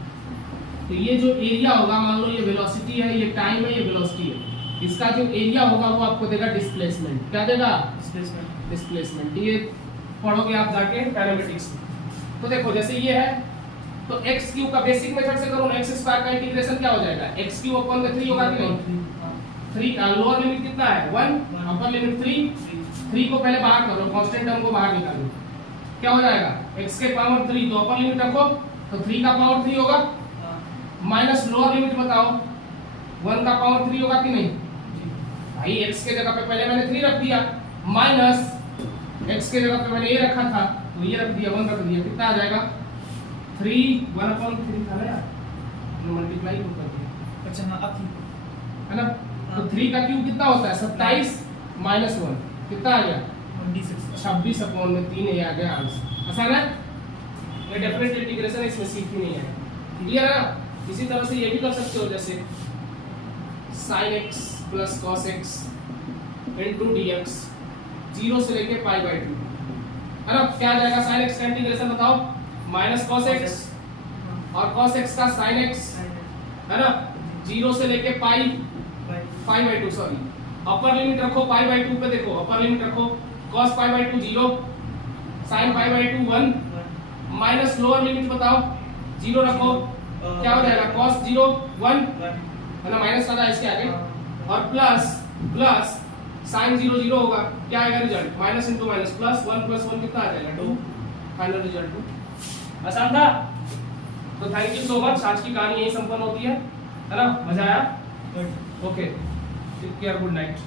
तो ये जो एरिया होगा, मान लो ये वेलोसिटी है, ये टाइम है, ये वेलोसिटी है, इसका जो एरिया होगा वो आपको देगा डिस्प्लेसमेंट। क्या देगा, डिस्प्लेसमेंट। ये पढ़ोगे आप जाके पैरामेट्रिक्स में। तो देखो जैसे ये है, तो एक्स क्यूब का बेसिक मेथड से करो ना, एक्स स्क्वायर का इंटीग्रेशन क्या हो जाएगा, एक्स क्यूब अपॉन में 3 होगा कि नहीं, 3 लोअर लिमिट कितना है 1, अपर लिमिट 3 को पहले बाहर करो, कांस्टेंट टर्म को बाहर निकालो, क्या हो जाएगा x के पावर 3, तो अपर लिमिट रखो तो 3 का पावर 3 होगा, माइनस लोअर लिमिट बताओ 1 का पावर 3 होगा कि नहीं भाई, x के जगह पे पहले मैंने 3 रख दिया, माइनस x के जगह पे मैंने ये रखा था तो ये रख दिया, 1 रख दिया, कितना आ जाएगा 3, 1/3 था ना यार, मल्टीप्लाई कर दिया, अच्छा हाँ, अब है ना। तो 3 का क्यूब कितना होता है 27 माइनस 1 कितना आ गया 26 अपॉन में 3, ये आ गया आंसर। आसान है, ये डेफिनेट इंटीग्रेशन है, इसमें सीख ही नहीं है, क्लियर है ना। इसी तरह से ये भी कर सकते हो, जैसे sin x plus cos x into dx 0 से लेके π/2, है ना। क्या आ जाएगा sin x का इंटीग्रेशन बताओ, माइनस cos x और cos x का sin x, है ना, 0 से लेके π/2, सॉरी अपर लिमिट रखो π/2 पे, देखो अपर लिमिट रखो, cos π/2 0, sin π/2 1, minus lower limit बताओ 0 रखो, क्या हो जाएगा cos 0 1, है ना, माइनस वाला इसके आगे, और प्लस sin 0 0 होगा, क्या आएगा result, minus into minus plus 1 + 1 कितना आ जाएगा 2, फाइनल रिजल्ट 2। आसान था। तो थैंक यू सो मच, आज की कहानी यही संपन्न होती है। है ना, मजा आया? But okay, take care, good night.